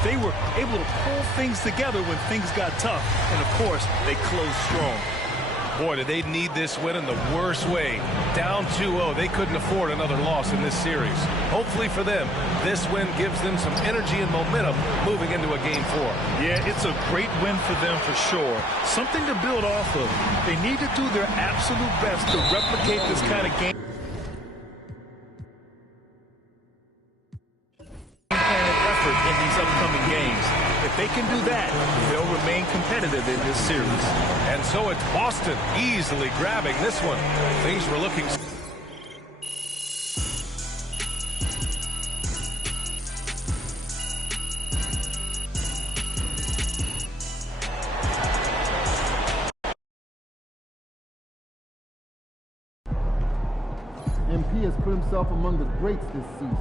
They were able to pull things together when things got tough, and of course, they closed strong. Boy, did they need this win in the worst way. Down 2-0, they couldn't afford another loss in this series. Hopefully for them, this win gives them some energy and momentum moving into a Game 4. Yeah, it's a great win for them for sure. Something to build off of. They need to do their absolute best to replicate this kind of game. Effort in these upcoming games. If they can do that, they'll remain competitive in this series. And so it's Boston easily grabbing this one. Things were looking... MP has put himself among the greats this season.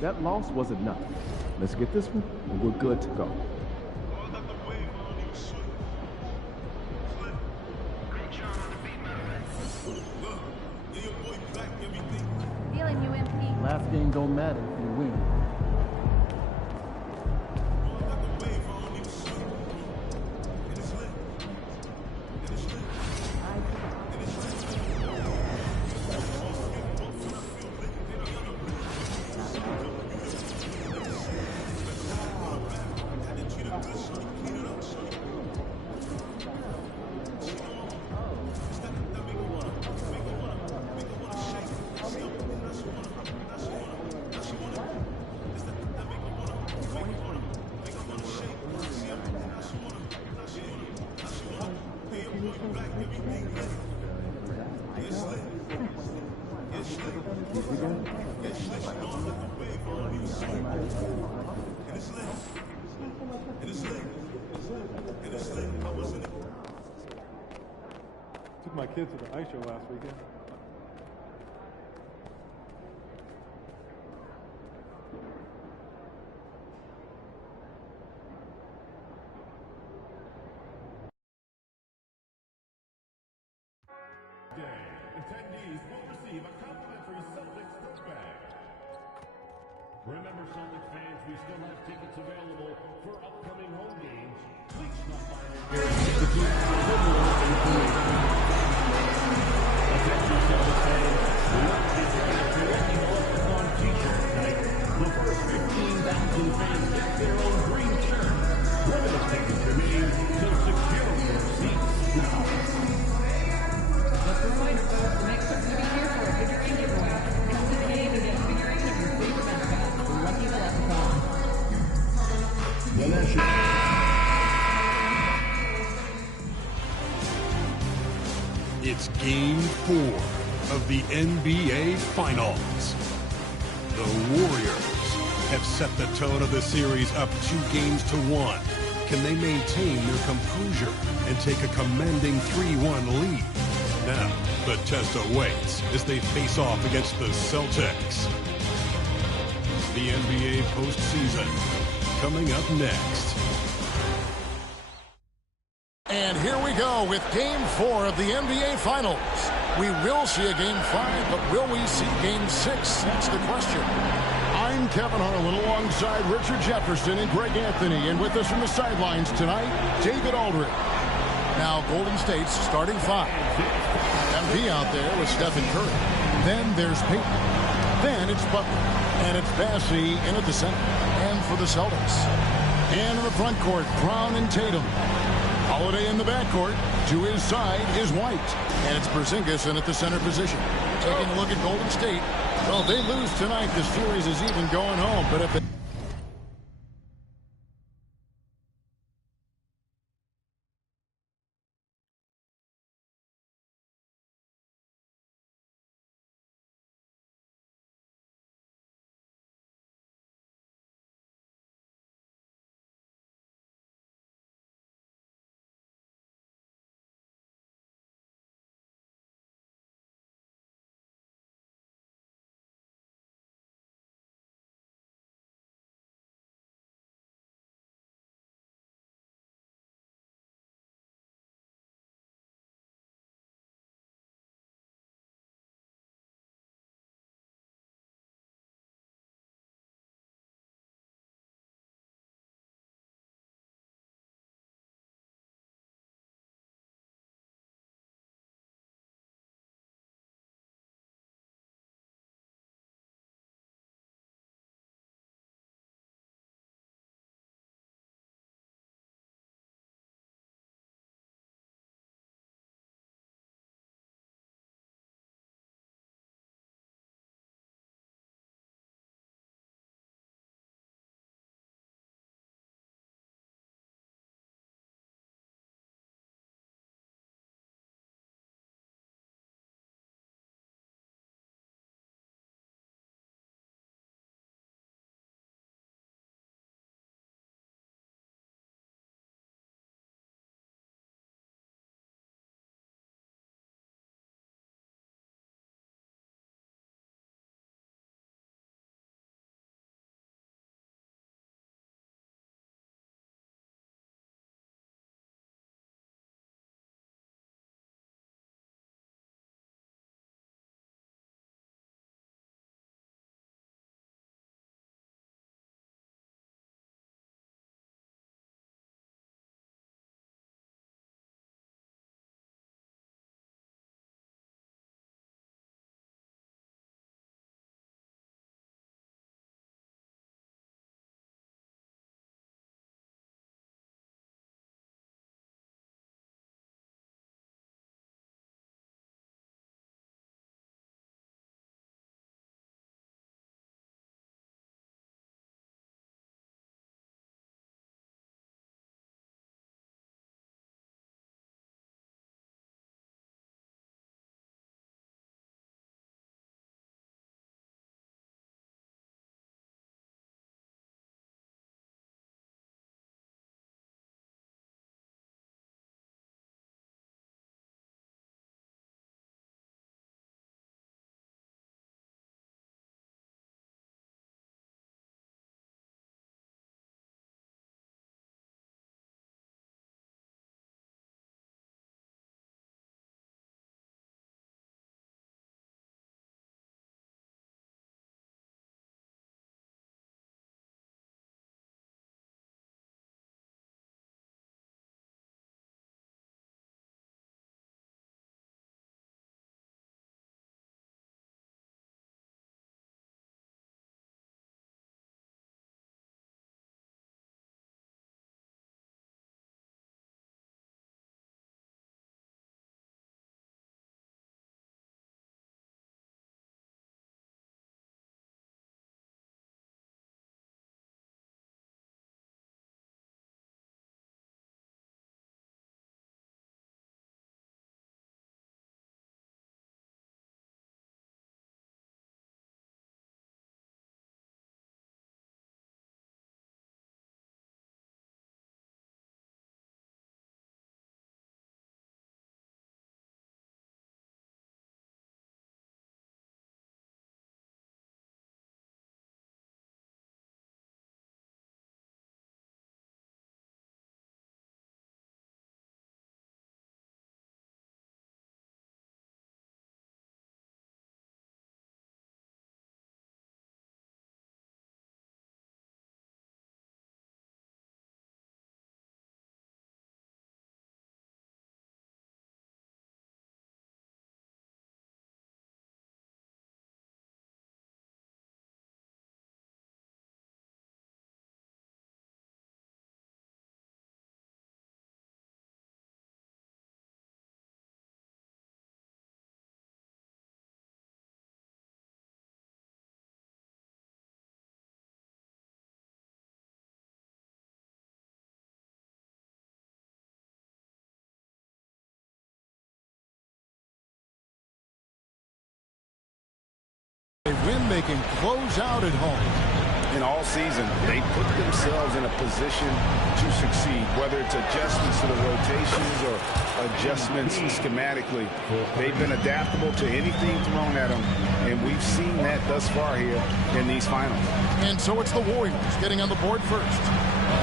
That loss wasn't nothing. Let's get this one, and we're good to go. Feeling you, MP. Last game don't matter if you win. Took my kids to the ice show last weekend. Attendees will receive a complimentary Celtics tote bag. Remember, Celtics fans, we still have tickets available for upcoming home games. Please stop by your institute for more information. Attention, Celtics fans, we want to present a directing Electricon t-shirt night. The first 15,000 fans get their own green shirt. Limited tickets remain, so secure your seats now. Just a reminder, folks, the next person to be here for a figurine giveaway. Come to the game and get a figurine of your favorite mascot. Lucky the Leprechaun. It's Game 4 of the NBA Finals. The Warriors have set the tone of the series up 2-1. Can they maintain their composure and take a commanding 3-1 lead? Now, the test awaits as they face off against the Celtics. The NBA postseason coming up next. And here we go with Game 4 of the NBA Finals. We will see a Game 5, but will we see Game 6? That's the question. I'm Kevin Harlan alongside Richard Jefferson and Greg Anthony. And with us from the sidelines tonight, David Aldridge. Now, Golden State's starting 5. MP out there with Stephen Curry. Then there's Payton. Then it's Butler. And it's Bassey in at the center. And for the Celtics. And in the front court, Brown and Tatum. Holiday in the backcourt. To his side is White. And it's Porzingis in at the center position. Taking a look at Golden State. Well, if they lose tonight, the series is even going home. But if they They win, they can close out at home. In all season, they put themselves in a position to succeed, whether it's adjustments to the rotations or adjustments schematically. They've been adaptable to anything thrown at them, and we've seen that thus far here in these finals. And so it's the Warriors getting on the board first.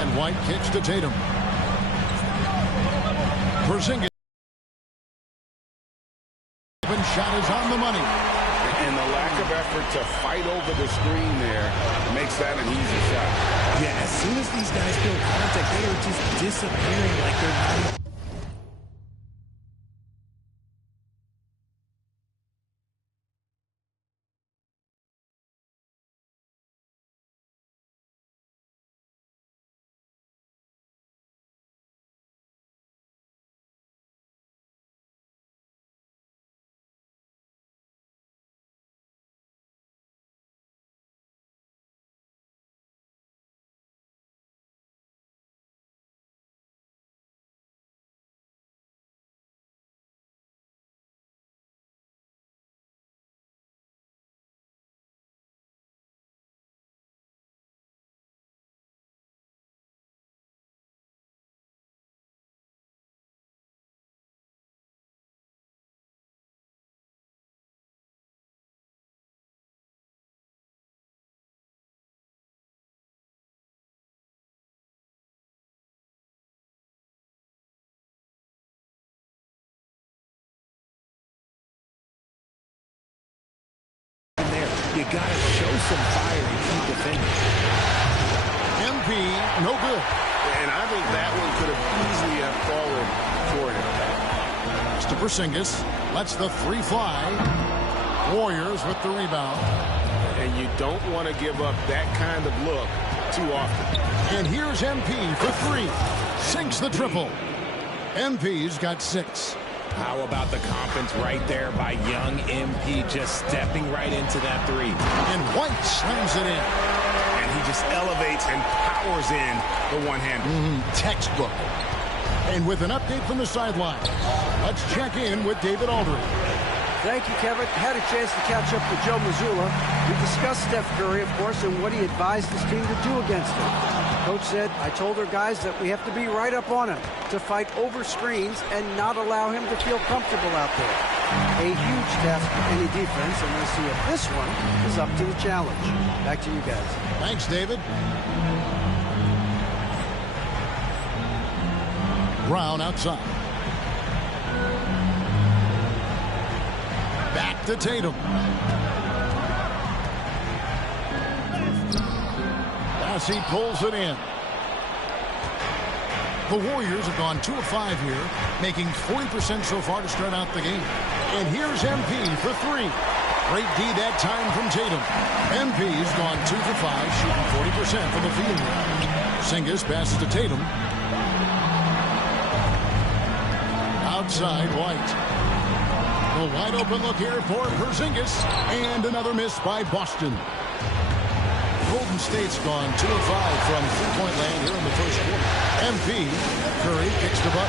And White kicks to Tatum. Porzingis. Open shot is on the money. And the lack of effort to fight over the screen there makes that an easy shot. Yeah, as soon as these guys feel contact, they are just disappearing like they're not. You got to show some fire and keep defending. MP, no good. And I think that one could have easily have fallen for him. It's to Porzingis. Lets the three fly. Warriors with the rebound. And you don't want to give up that kind of look too often. And here's MP for three. Sinks the triple. MP's got 6. How about the confidence right there by young MP just stepping right into that three. And White slams it in. And he just elevates and powers in the one-hander. Textbook. And with an update from the sideline, let's check in with David Aldridge. Thank you, Kevin. Had a chance to catch up with Joe Mazzulla. We discussed Steph Curry, of course, and what he advised his team to do against him. Coach said, I told our guys that we have to be right up on him to fight over screens and not allow him to feel comfortable out there. A huge task for any defense, and we'll see if this one is up to the challenge. Back to you guys. Thanks, David. Brown outside. Back to Tatum. As he pulls it in. The Warriors have gone 2 of 5 here, making 40% so far to start out the game. And here's MP for 3. Great D that time from Tatum. MP's gone 2 for 5, shooting 40% from the field here. Porzingis passes to Tatum. Outside White. A wide open look here for Porzingis. And another miss by Boston. Golden State's gone 2 of 5 from three-point land here in the first quarter. MP, Curry kicks to Butler.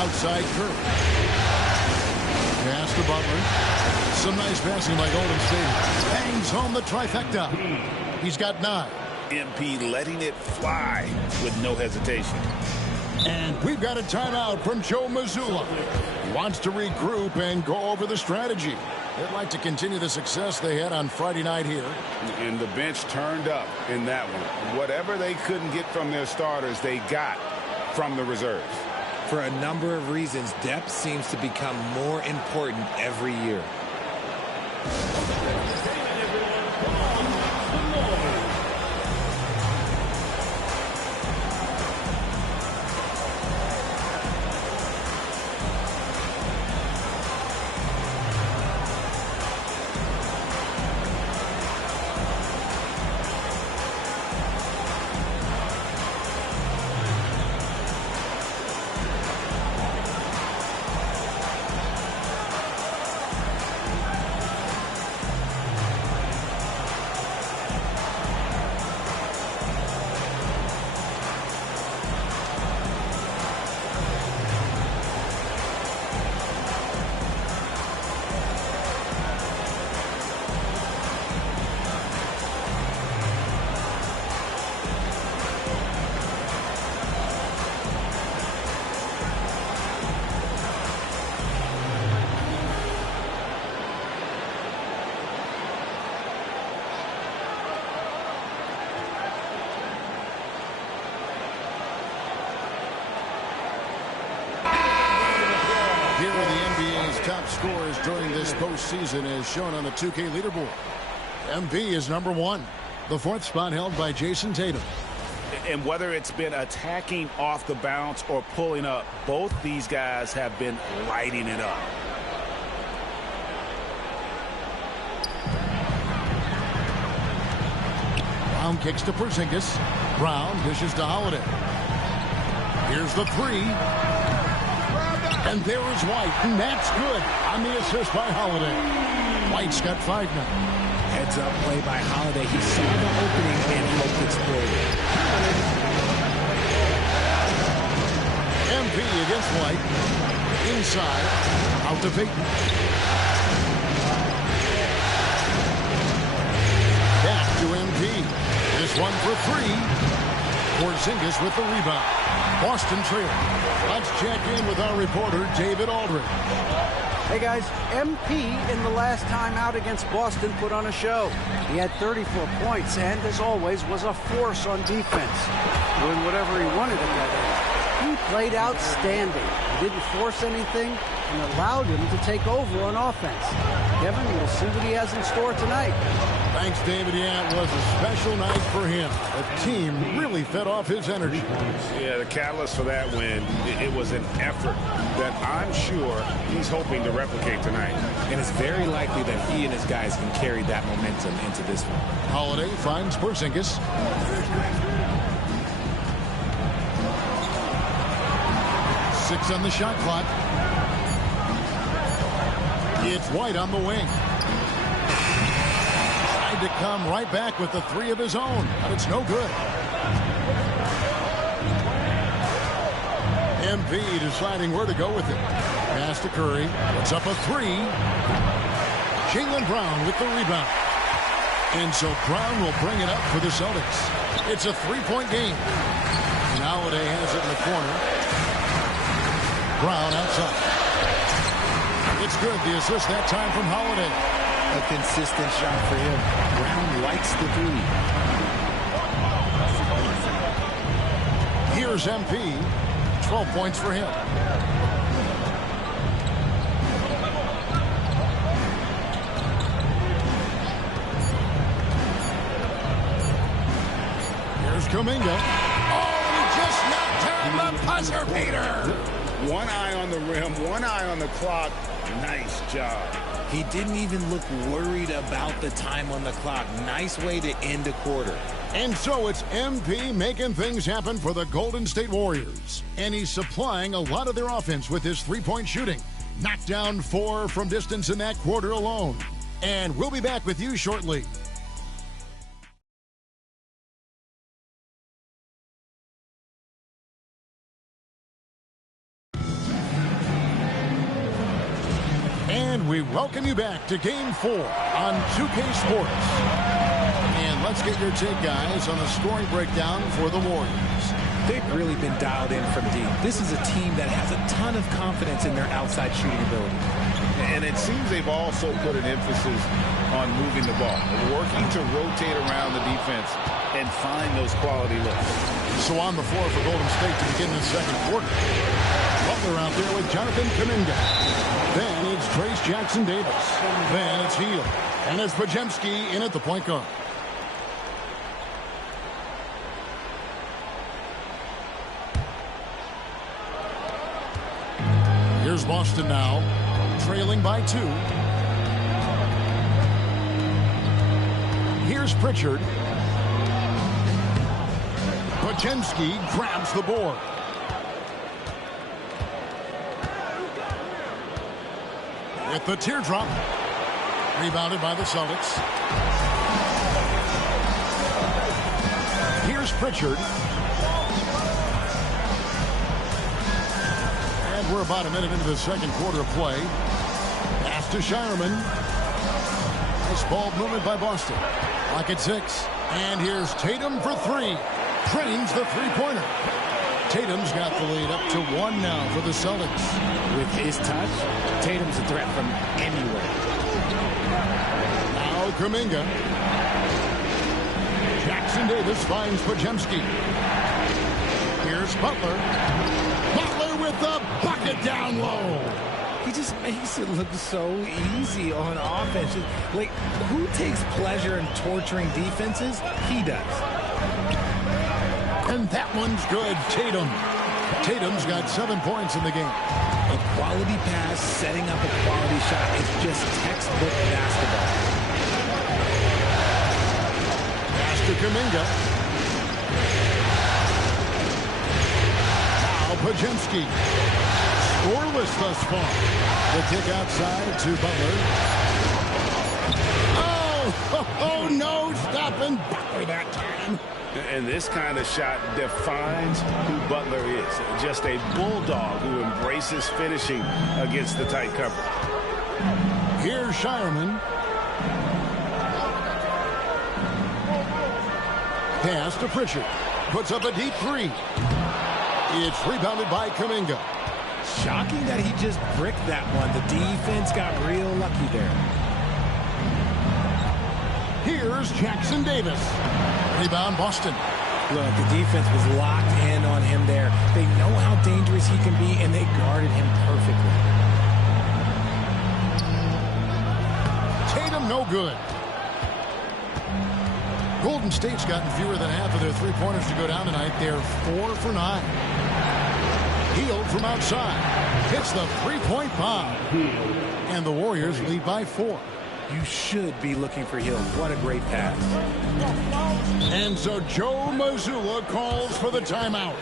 Outside Curry. Pass to Butler. Some nice passing by Golden State. Bangs home the trifecta. He's got 9. MP letting it fly with no hesitation. And we've got a timeout from Joe Mazzulla. He wants to regroup and go over the strategy. They'd like to continue the success they had on Friday night here. And the bench turned up in that one. Whatever they couldn't get from their starters, they got from the reserves. For a number of reasons, depth seems to become more important every year. top scorers during this postseason as shown on the 2K leaderboard. MP is number 1. The 4th spot held by Jason Tatum. And whether it's been attacking off the bounce or pulling up, both these guys have been lighting it up. Brown kicks to Porzingis. Brown dishes to Holiday. Here's the 3. And there is White. And that's good on the assist by Holiday. White's got 5 now. Heads up play by Holiday. He saw the opening and helped exploit it. MP against White. Inside. Out to Payton. Back to MP. This one for 3. Porzingis with the rebound. Boston trailing. Let's check in with our reporter, David Aldridge. Hey guys, MP in the last time out against Boston put on a show. He had 34 points and, as always, was a force on defense. Doing whatever he wanted at that end. He played outstanding. He didn't force anything and allowed him to take over on offense. Kevin, we'll see what he has in store tonight. Thanks, David. Yeah, it was a special night for him. The team really fed off his energy. Yeah, the catalyst for that win, it was an effort that I'm sure he's hoping to replicate tonight. And it's very likely that he and his guys can carry that momentum into this one. Holiday finds Porzingis. Six on the shot clock. It's White on the wing. Tried to come right back with the 3 of his own, but it's no good. MP deciding where to go with it. Pass to Curry. Puts up a 3. Jaylen Brown with the rebound. And so Brown will bring it up for the Celtics. It's a 3-point game. And Holiday has it in the corner. Brown outside. It's good. The assist that time from Holiday. A consistent shot for him. Brown likes the 3. Here's MP. 12 points for him. Here's Kuminga. Oh, he just knocked down the buzzer beater. One eye on the rim, one eye on the clock. Nice job. He didn't even look worried about the time on the clock. Nice way to end a quarter. And so it's MP making things happen for the Golden State Warriors. And he's supplying a lot of their offense with his 3-point shooting. Knocked down 4 from distance in that quarter alone. And we'll be back with you shortly. And we welcome you back to Game 4 on 2K Sports. And let's get your take, guys, on the scoring breakdown for the Warriors. They've really been dialed in from deep. This is a team that has a ton of confidence in their outside shooting ability. And it seems they've also put an emphasis on moving the ball, working to rotate around the defense and find those quality looks. So on the floor for Golden State to begin the second quarter. Butler out there with Jonathan Kuminga. Then it's Trace Jackson-Davis. Then it's Hield. And it's Podziemski in at the point guard. Here's Boston now, trailing by 2. Here's Pritchard. Podziemski grabs the board. With the teardrop. Rebounded by the Celtics. Here's Pritchard. And we're about a minute into the second quarter of play. Pass to Shireman. Nice ball movement by Boston. Clock at 6. And here's Tatum for 3. Drains the three-pointer. Tatum's got the lead up to 1 now for the Celtics. With his touch, Tatum's a threat from anywhere. Now Kuminga. Jackson-Davis finds Podziemski. Here's Butler. Butler with the bucket down low. He he just makes it look so easy on offense. Like, who takes pleasure in torturing defenses? He does. And that one's good. Tatum's got 7 points in the game. A quality pass, setting up a quality shot. It's just textbook basketball. Pass to Kuminga. Now Pajemski. Scoreless thus far. The kick outside to Butler. Oh no, stopping Butler that time. And this kind of shot defines who Butler is. Just a bulldog who embraces finishing against the tight cover. Here's Shireman. Pass to Pritchard. Puts up a deep three. It's rebounded by Kuminga. Shocking that he just bricked that one. The defense got real lucky there. Here's Jackson Davis. Rebound Boston. Look, the defense was locked in on him there. They know how dangerous he can be, and they guarded him perfectly. Tatum, no good. Golden State's gotten fewer than half of their three-pointers to go down tonight. They're 4 for 9. Hield from outside. Hits the three-point bomb. And the Warriors lead by 4. You should be looking for Hill. What a great pass. And so Joe Mazzulla calls for the timeout.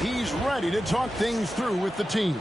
He's ready to talk things through with the team.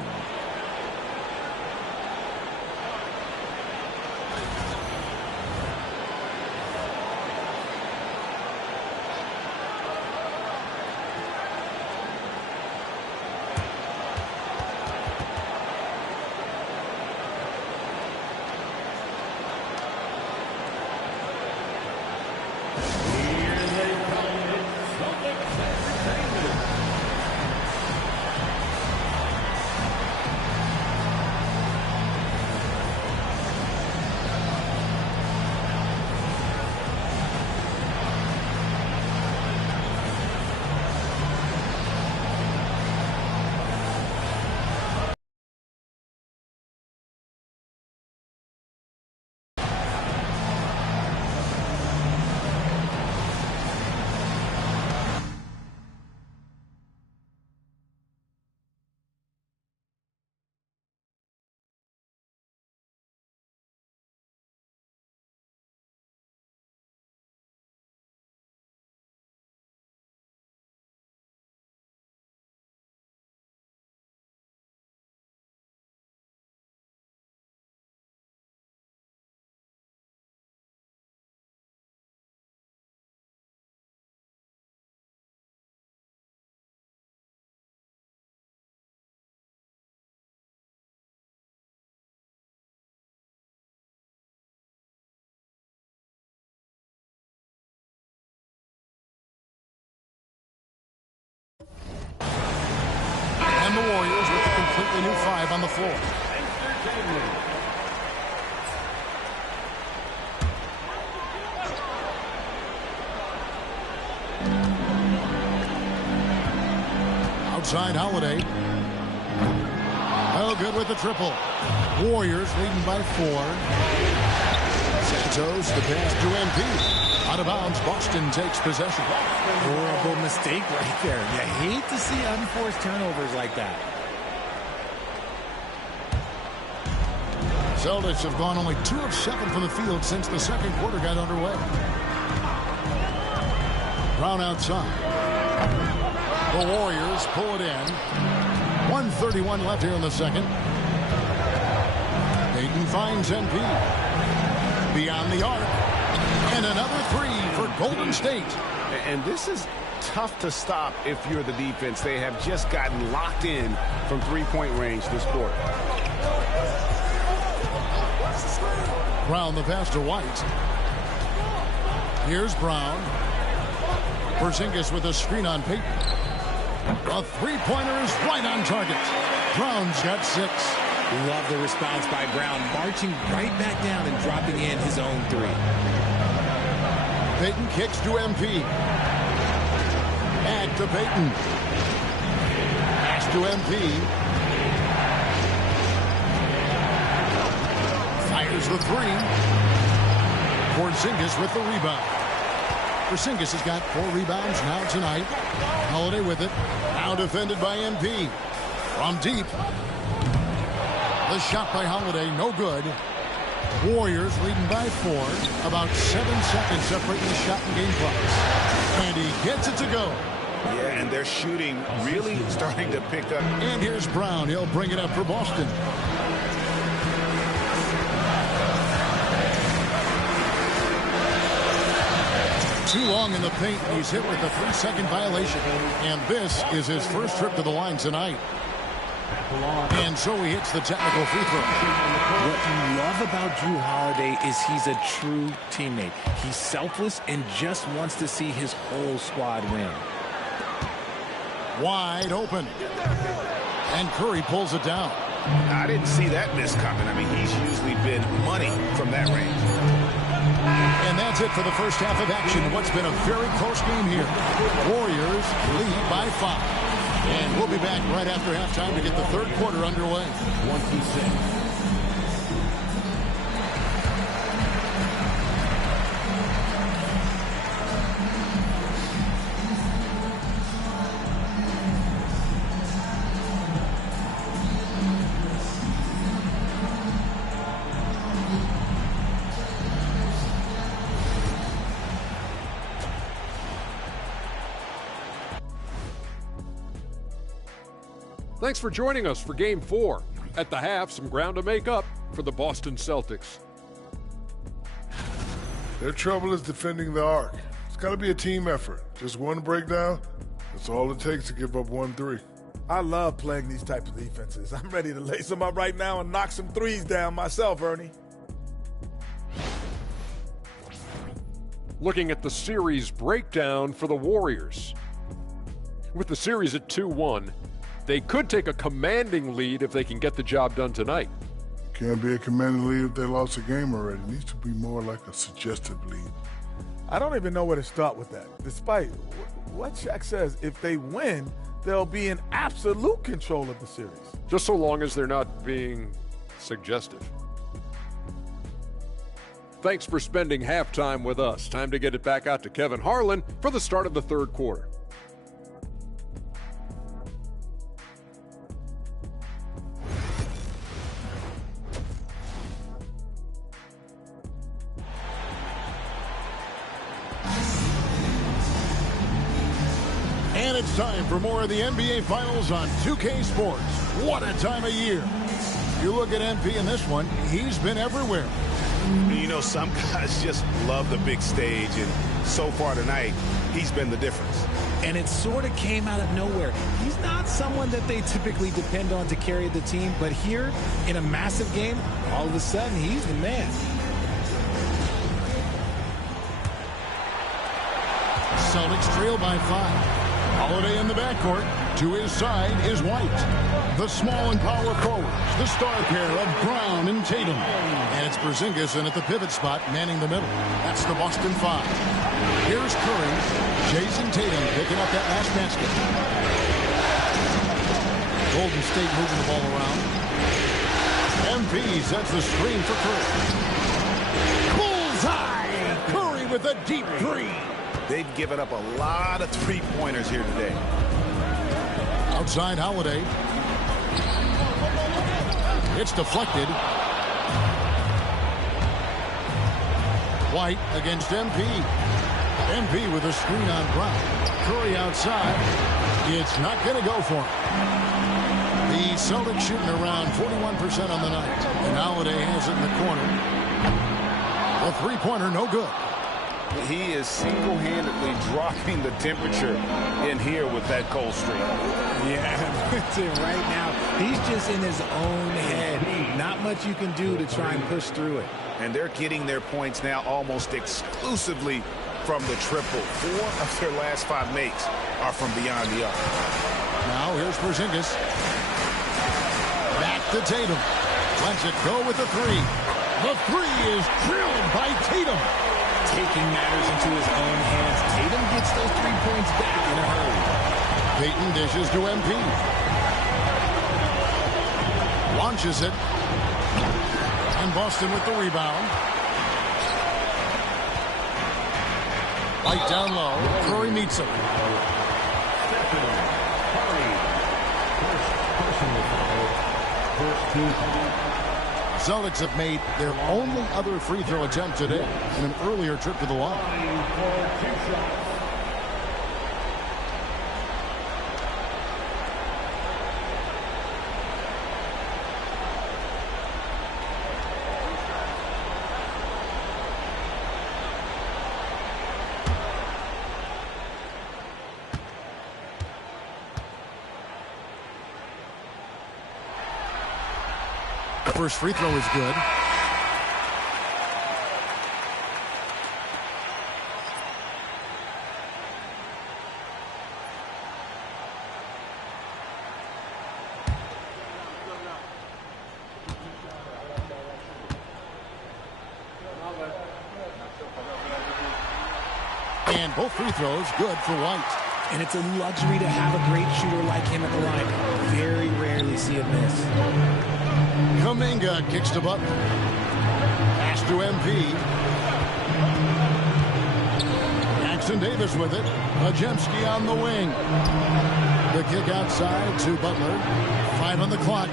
And the Warriors with a completely new 5 on the floor. Outside Holiday. Well, good with the triple. Warriors leading by 4. Santos, the pass to MP. Out of bounds, Boston takes possession. Horrible mistake right there. You hate to see unforced turnovers like that. Celtics have gone only 2 of 7 from the field since the second quarter got underway. Brown outside. The Warriors pull it in. 1:31 left here in the second. Payton finds MP. Beyond the arc. And another 3 for Golden State. And this is tough to stop if you're the defense. They have just gotten locked in from three-point range this quarter. Brown the pass to White. Here's Brown. Porzingis with a screen on Payton. A three-pointer is right on target. Brown's got 6. Love the response by Brown, marching right back down and dropping in his own 3. Payton kicks to MP. Back to Payton. Pass to MP. Here's the three. Porzingis with the rebound. Porzingis has got 4 rebounds now tonight. Holiday with it. Now defended by MP. From deep. The shot by Holiday, no good. Warriors leading by 4. About 7 seconds separating the shot and game clocks. And he gets it to go. Yeah, and their shooting really starting to pick up. And here's Brown. He'll bring it up for Boston. Too long in the paint. He's hit with a 3-second violation. And this is his first trip to the line tonight. And so he hits the technical free throw. What you love about Drew Holiday is he's a true teammate. He's selfless and just wants to see his whole squad win. Wide open. And Curry pulls it down. I didn't see that miss coming. I mean, he's usually been money from that range. And that's it for the first half of action. What's been a very close game here. Warriors lead by 5. And we'll be back right after halftime to get the third quarter underway. 26. Thanks for joining us for Game 4. At the half, some ground to make up for the Boston Celtics. Their trouble is defending the arc. It's got to be a team effort. Just one breakdown, that's all it takes to give up 1-3. I love playing these types of defenses. I'm ready to lace them up right now and knock some threes down myself, Ernie. Looking at the series breakdown for the Warriors. With the series at 2-1, they could take a commanding lead if they can get the job done tonight. Can't be a commanding lead if they lost a game already. It needs to be more like a suggestive lead. I don't even know where to start with that. Despite what Shaq says, if they win, they'll be in absolute control of the series. Just so long as they're not being suggestive. Thanks for spending halftime with us. Time to get it back out to Kevin Harlan for the start of the third quarter. And it's time for more of the NBA Finals on 2K Sports. What a time of year. You look at MP in this one, he's been everywhere. You know, some guys just love the big stage, and so far tonight, he's been the difference. And it sort of came out of nowhere. He's not someone that they typically depend on to carry the team, but here, in a massive game, all of a sudden, he's the man. Celtics trail by 5. Holiday in the backcourt. To his side is White. The small and power forwards, the star pair of Brown and Tatum. And it's Porzingis in at the pivot spot, manning the middle. That's the Boston 5. Here's Curry. Jason Tatum picking up that last basket. Golden State moving the ball around. MP sets the screen for Curry. Bullseye! Curry with a deep 3. They've given up a lot of three-pointers here today. Outside Holiday. It's deflected. White against MP. MP with a screen on Brown. Curry outside. It's not going to go for him. The Celtics shooting around 41% on the night. And Holiday has it in the corner. A three-pointer, no good. He is single-handedly dropping the temperature in here with that cold streak. Yeah, that's it right now. He's just in his own head. Not much you can do to try and push through it. And they're getting their points now almost exclusively from the triple. 4 of their last 5 makes are from beyond the arc. Now here's Porzingis. Back to Tatum. Lets it go with the 3. The 3 is drilled by Tatum. Taking matters into his own hands. Tatum gets those 3 points back in a hurry. Payton dishes to MP. Launches it. And Boston with the rebound. Right down low. Curry meets him. Celtics have made their only other free throw attempt today in an earlier trip to the line. First free throw is good. And both free throws good for White. And it's a luxury to have a great shooter like him at the line. Very rarely see him miss. Kuminga kicks to Butler. Pass to MP. Jackson Davis with it. Majemski on the wing. The kick outside to Butler. 5 on the clock.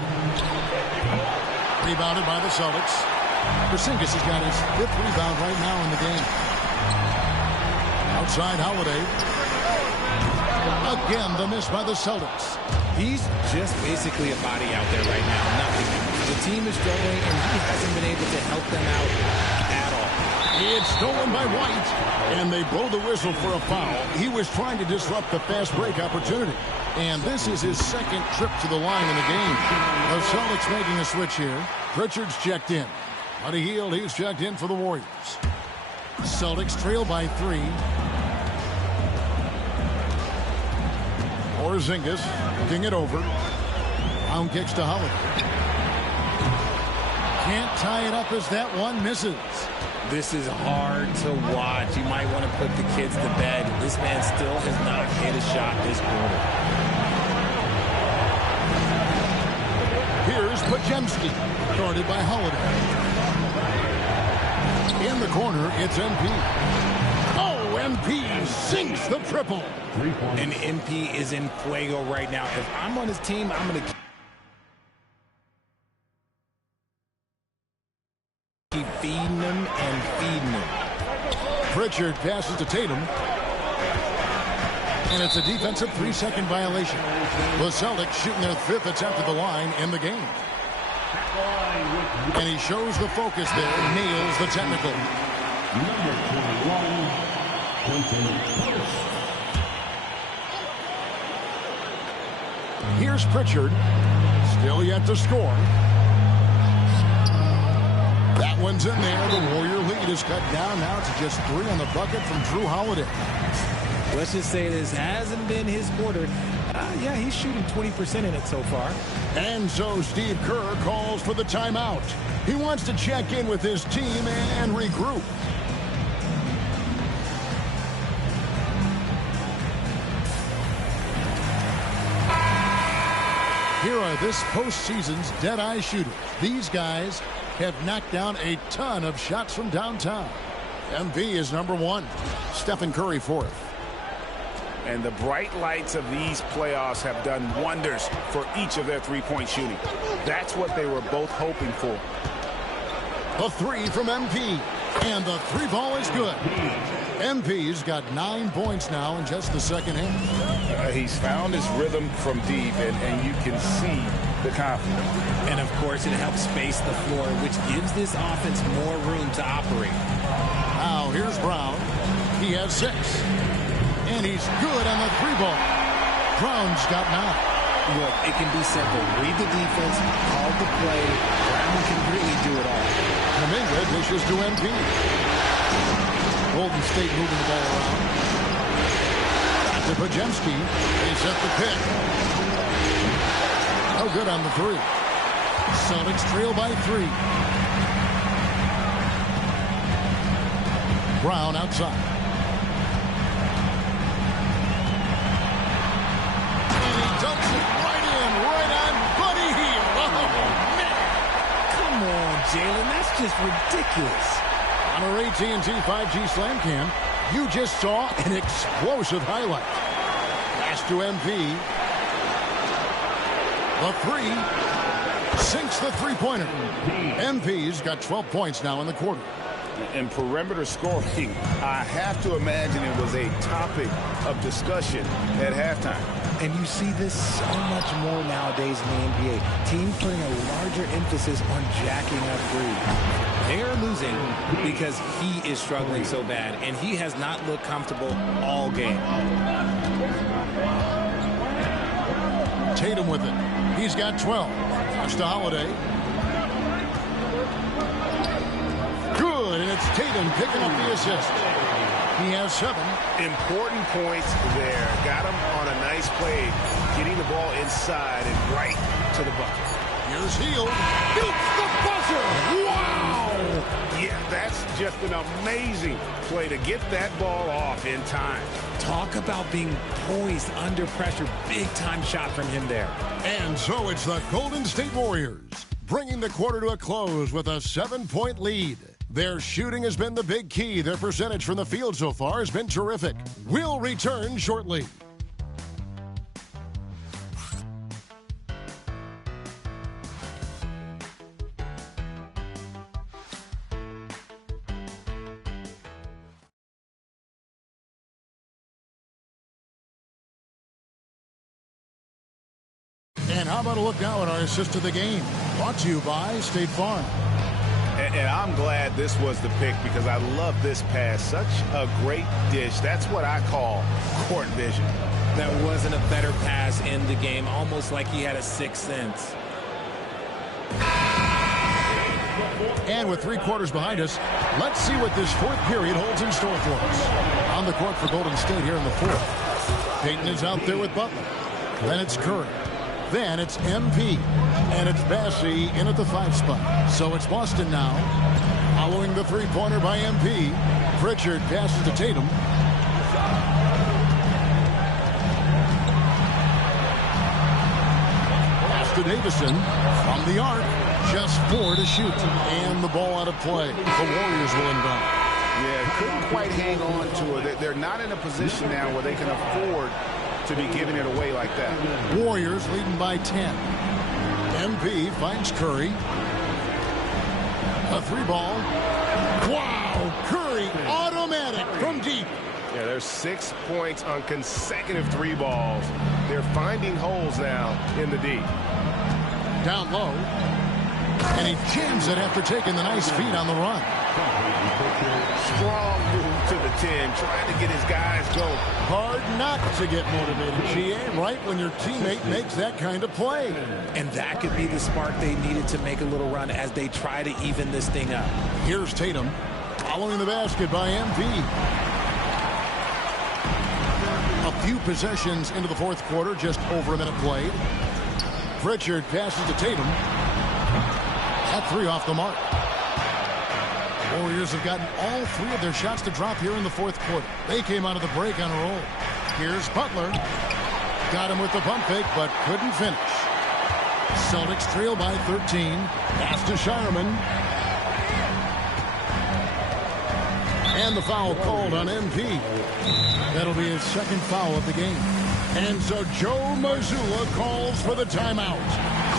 Rebounded by the Celtics. Porzingis has got his 5th rebound right now in the game. Outside Holiday. Again, the miss by the Celtics. He's just basically a body out there right now. Nothing. The team is struggling, and he hasn't been able to help them out at all. It's stolen by White, and they blow the whistle for a foul. He was trying to disrupt the fast break opportunity, and this is his 2nd trip to the line in the game. The Celtics making a switch here. Pritchard's checked in. Buddy Hield, he's checked in for the Warriors. Celtics trail by 3. Porzingis looking it over. Brown kicks to Holiday. Can't tie it up as that one misses. This is hard to watch. You might want to put the kids to bed. This man still has not hit a shot this quarter. Here's Majemski, guarded by Holiday. In the corner, it's MP. Oh, MP sinks the triple. And MP is in fuego right now. If I'm on his team, I'm going to keep feeding him and feeding him. Pritchard passes to Tatum. And it's a defensive 3-second violation. The Celtics shooting their 5th attempt at the line in the game. And he shows the focus there, nails the technical. Number 21, Quentin. Here's Pritchard. Still yet to score. That one's in there. The Warrior lead is cut down now to just 3 on the bucket from Drew Holiday. Let's just say this hasn't been his quarter. Yeah, he's shooting 20% in it so far. And so Steve Kerr calls for the timeout. He wants to check in with his team and regroup. Here are this postseason's dead-eye shooters. These guys have knocked down a ton of shots from downtown. MV is number 1. Stephen Curry 4th. And the bright lights of these playoffs have done wonders for each of their three-point shooting. That's what they were both hoping for. A 3 from MP. And the 3 ball is good. MP's got 9 points now in just the second half. He's found his rhythm from deep, and you can see the confidence. And, of course, it helps space the floor, which gives this offense more room to operate. Now, here's Brown. He has 6. And he's good on the 3 ball. Brown's got 9. Look, it can be simple. Read the defense, call the play. Brown can really do it all. Kuminga dishes to MP. Golden State moving the ball around. Back to Majemski. They set the pick. Oh, good on the 3. Celtics trail by 3. Brown outside. And he dumps it right in, right on Buddy Hield. Oh, man. Come on, Jalen, that's just ridiculous. On our AT&T 5G Slam Cam, you just saw an explosive highlight. Pass to MP. The three sinks the three-pointer. MP's got 12 points now in the quarter. And perimeter scoring, I have to imagine it was a topic of discussion at halftime. And you see this so much more nowadays in the NBA. Teams putting a larger emphasis on jacking up threes. They are losing because he is struggling so bad, and he has not looked comfortable all game. Tatum with it. He's got 12. Pass to Holiday. Good, and it's Tatum picking up the assist. He has 7. Important points there. Got him on a nice play, getting the ball inside and right to the bucket. Here's Hield. Beats the buzzer. Wow! Yeah, that's just an amazing play to get that ball off in time. Talk about being poised under pressure. Big-time shot from him there. And so it's the Golden State Warriors, bringing the quarter to a close with a 7-point lead. Their shooting has been the big key. Their percentage from the field so far has been terrific. We'll return shortly. And how about a look now at our assist of the game? Brought to you by State Farm. And I'm glad this was the pick because I love this pass. Such a great dish. That's what I call court vision. That wasn't a better pass in the game, almost like he had a sixth sense. And with 3 quarters behind us, let's see what this fourth period holds in store for us. On the court for Golden State here in the fourth. Payton is out there with Butler. Then it's Curry. Then it's MP. And it's Bassey in at the 5 spot. So it's Boston now. Following the three-pointer by MP. Pritchard passes to Tatum. Pass to Davison from the arc. Just 4 to shoot. And the ball out of play. The Warriors will inbound. Yeah, couldn't quite hang on to it. They're not in a position now where they can afford to be giving it away like that. Warriors leading by 10. MP finds Curry. A 3-ball. Wow! Curry automatic from deep. Yeah, there's 6 points on consecutive 3 balls. They're finding holes now in the D. Down low. And he jams it after taking the nice feed on the run. Strong move to the 10, trying to get his guys going. Hard not to get motivated, GA, right when your teammate makes that kind of play. And that could be the spark they needed to make a little run as they try to even this thing up. Here's Tatum, following the basket by MP. A few possessions into the fourth quarter, just over a minute played. Pritchard passes to Tatum. That 3 off the mark. Warriors have gotten all 3 of their shots to drop here in the fourth quarter. They came out of the break on a roll. Here's Butler. Got him with the pump fake, but couldn't finish. Celtics trail by 13. Pass to Shireman. And the foul called on MP. That'll be his second foul of the game. And so Joe Mazzulla calls for the timeout.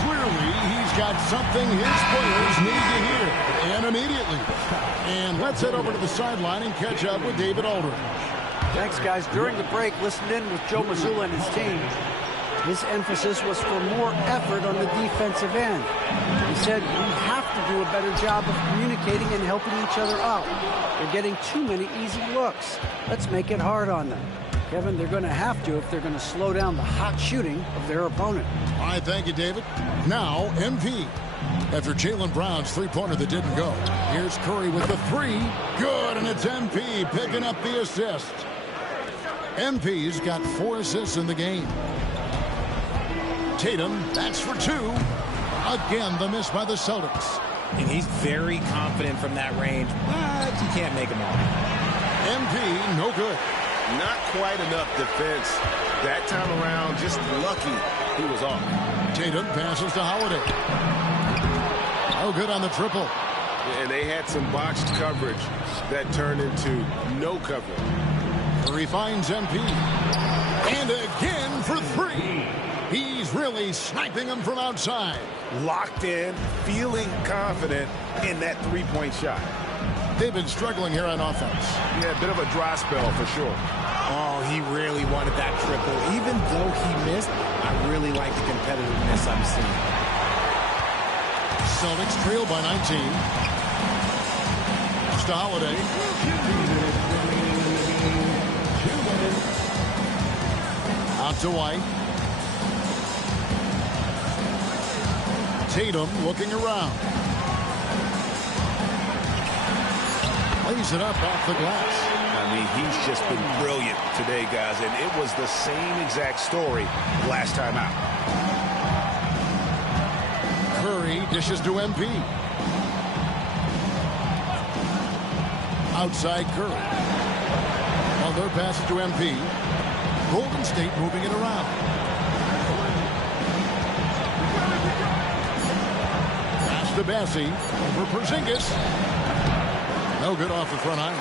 Clearly, he's got something his players need to hear, and immediately. And let's head over to the sideline and catch up with David Aldridge. Thanks, guys. During the break, listened in with Joe Mazzulla and his team. His emphasis was for more effort on the defensive end. He said we have to do a better job of communicating and helping each other out. They're getting too many easy looks. Let's make it hard on them. Kevin, they're going to have to if they're going to slow down the hot shooting of their opponent. All right, thank you, David. Now, MP. After Jaylen Brown's three-pointer that didn't go. Here's Curry with the 3. Good, and it's MP picking up the assist. MP's got 4 assists in the game. Tatum, that's for 2. Again, the miss by the Celtics. And he's very confident from that range, but you can't make him all. MP, no good. Not quite enough defense. That time around, just lucky he was off. Tatum passes to Holiday. No good on the triple. And they had some botched coverage that turned into no coverage. Curry finds MP. And again for three. He's really sniping them from outside. Locked in, feeling confident in that three-point shot. They've been struggling here on offense. Yeah, a bit of a dry spell for sure. Oh, he really wanted that triple. Even though he missed, I really like the competitiveness I'm seeing. Celtics trail by 19. To Holiday. Out to White. Tatum looking around. Lays it up off the glass. I mean, he's just been brilliant today, guys, and it was the same exact story last time out. Curry dishes to MP. Outside Curry. Well, their pass to MP. Golden State moving it around. Pass to Bassie. Over Porzingis. No good off the front iron.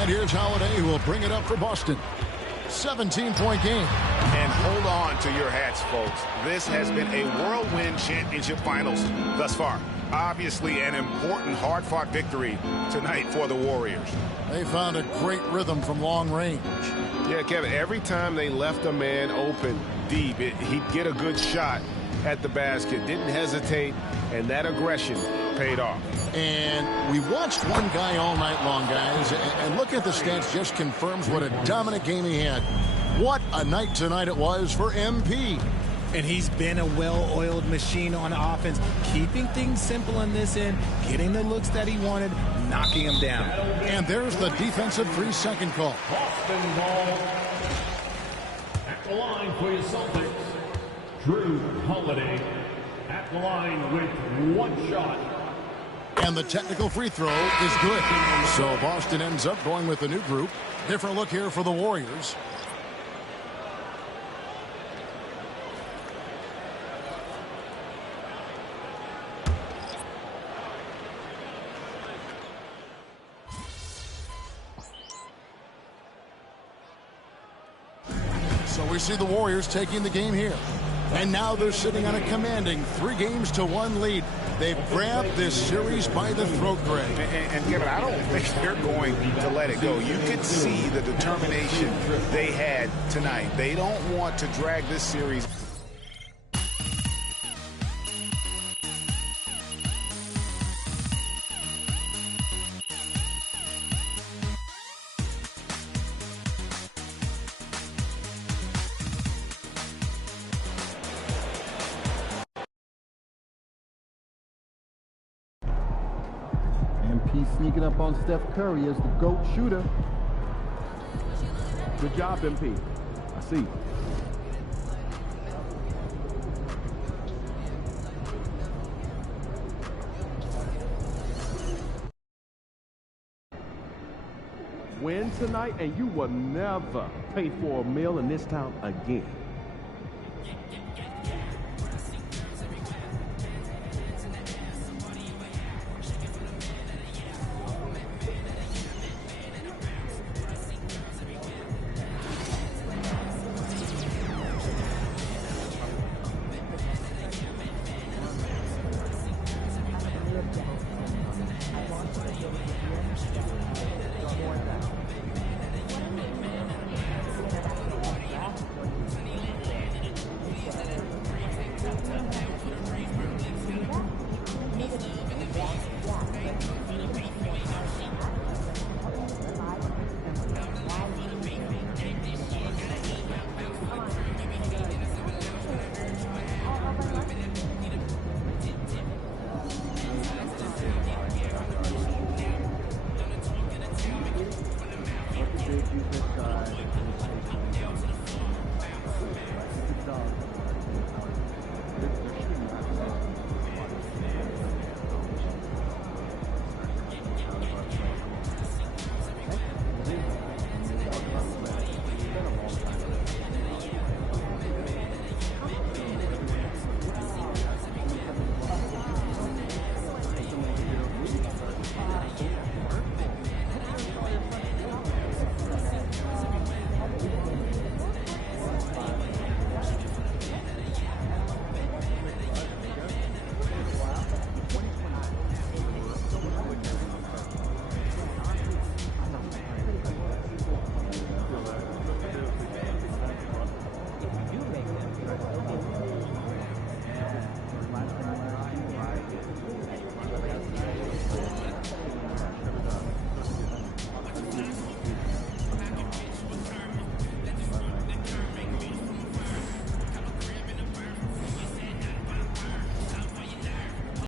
And here's Holiday, who will bring it up for Boston. 17-point game. And hold on to your hats, folks. This has been a whirlwind championship finals thus far. Obviously an important, hard-fought victory tonight for the Warriors. They found a great rhythm from long range. Yeah, Kevin, every time they left a man open deep, he'd get a good shot at the basket. Didn't hesitate, and that aggression paid off. And we watched one guy all night long, guys, and look at the stats, just confirms what a dominant game he had. What a night tonight it was for MP. And he's been a well-oiled machine on offense, keeping things simple on this end, getting the looks that he wanted, knocking them down. And there's the defensive 3-second call. Boston ball. At the line for your Celtics, Drew Holiday. At the line with one shot. And the technical free throw is good. So Boston ends up going with a new group. Different look here for the Warriors. So we see the Warriors taking the game here. And now they're sitting on a commanding 3-1 lead. They've grabbed this series by the throat, Greg. And Kevin, I don't think they're going to let it go. You could see the determination they had tonight. They don't want to drag this series. MP sneaking up on Steph Curry as the GOAT shooter. Good job, MP. I see. Win tonight, and you will never pay for a meal in this town again.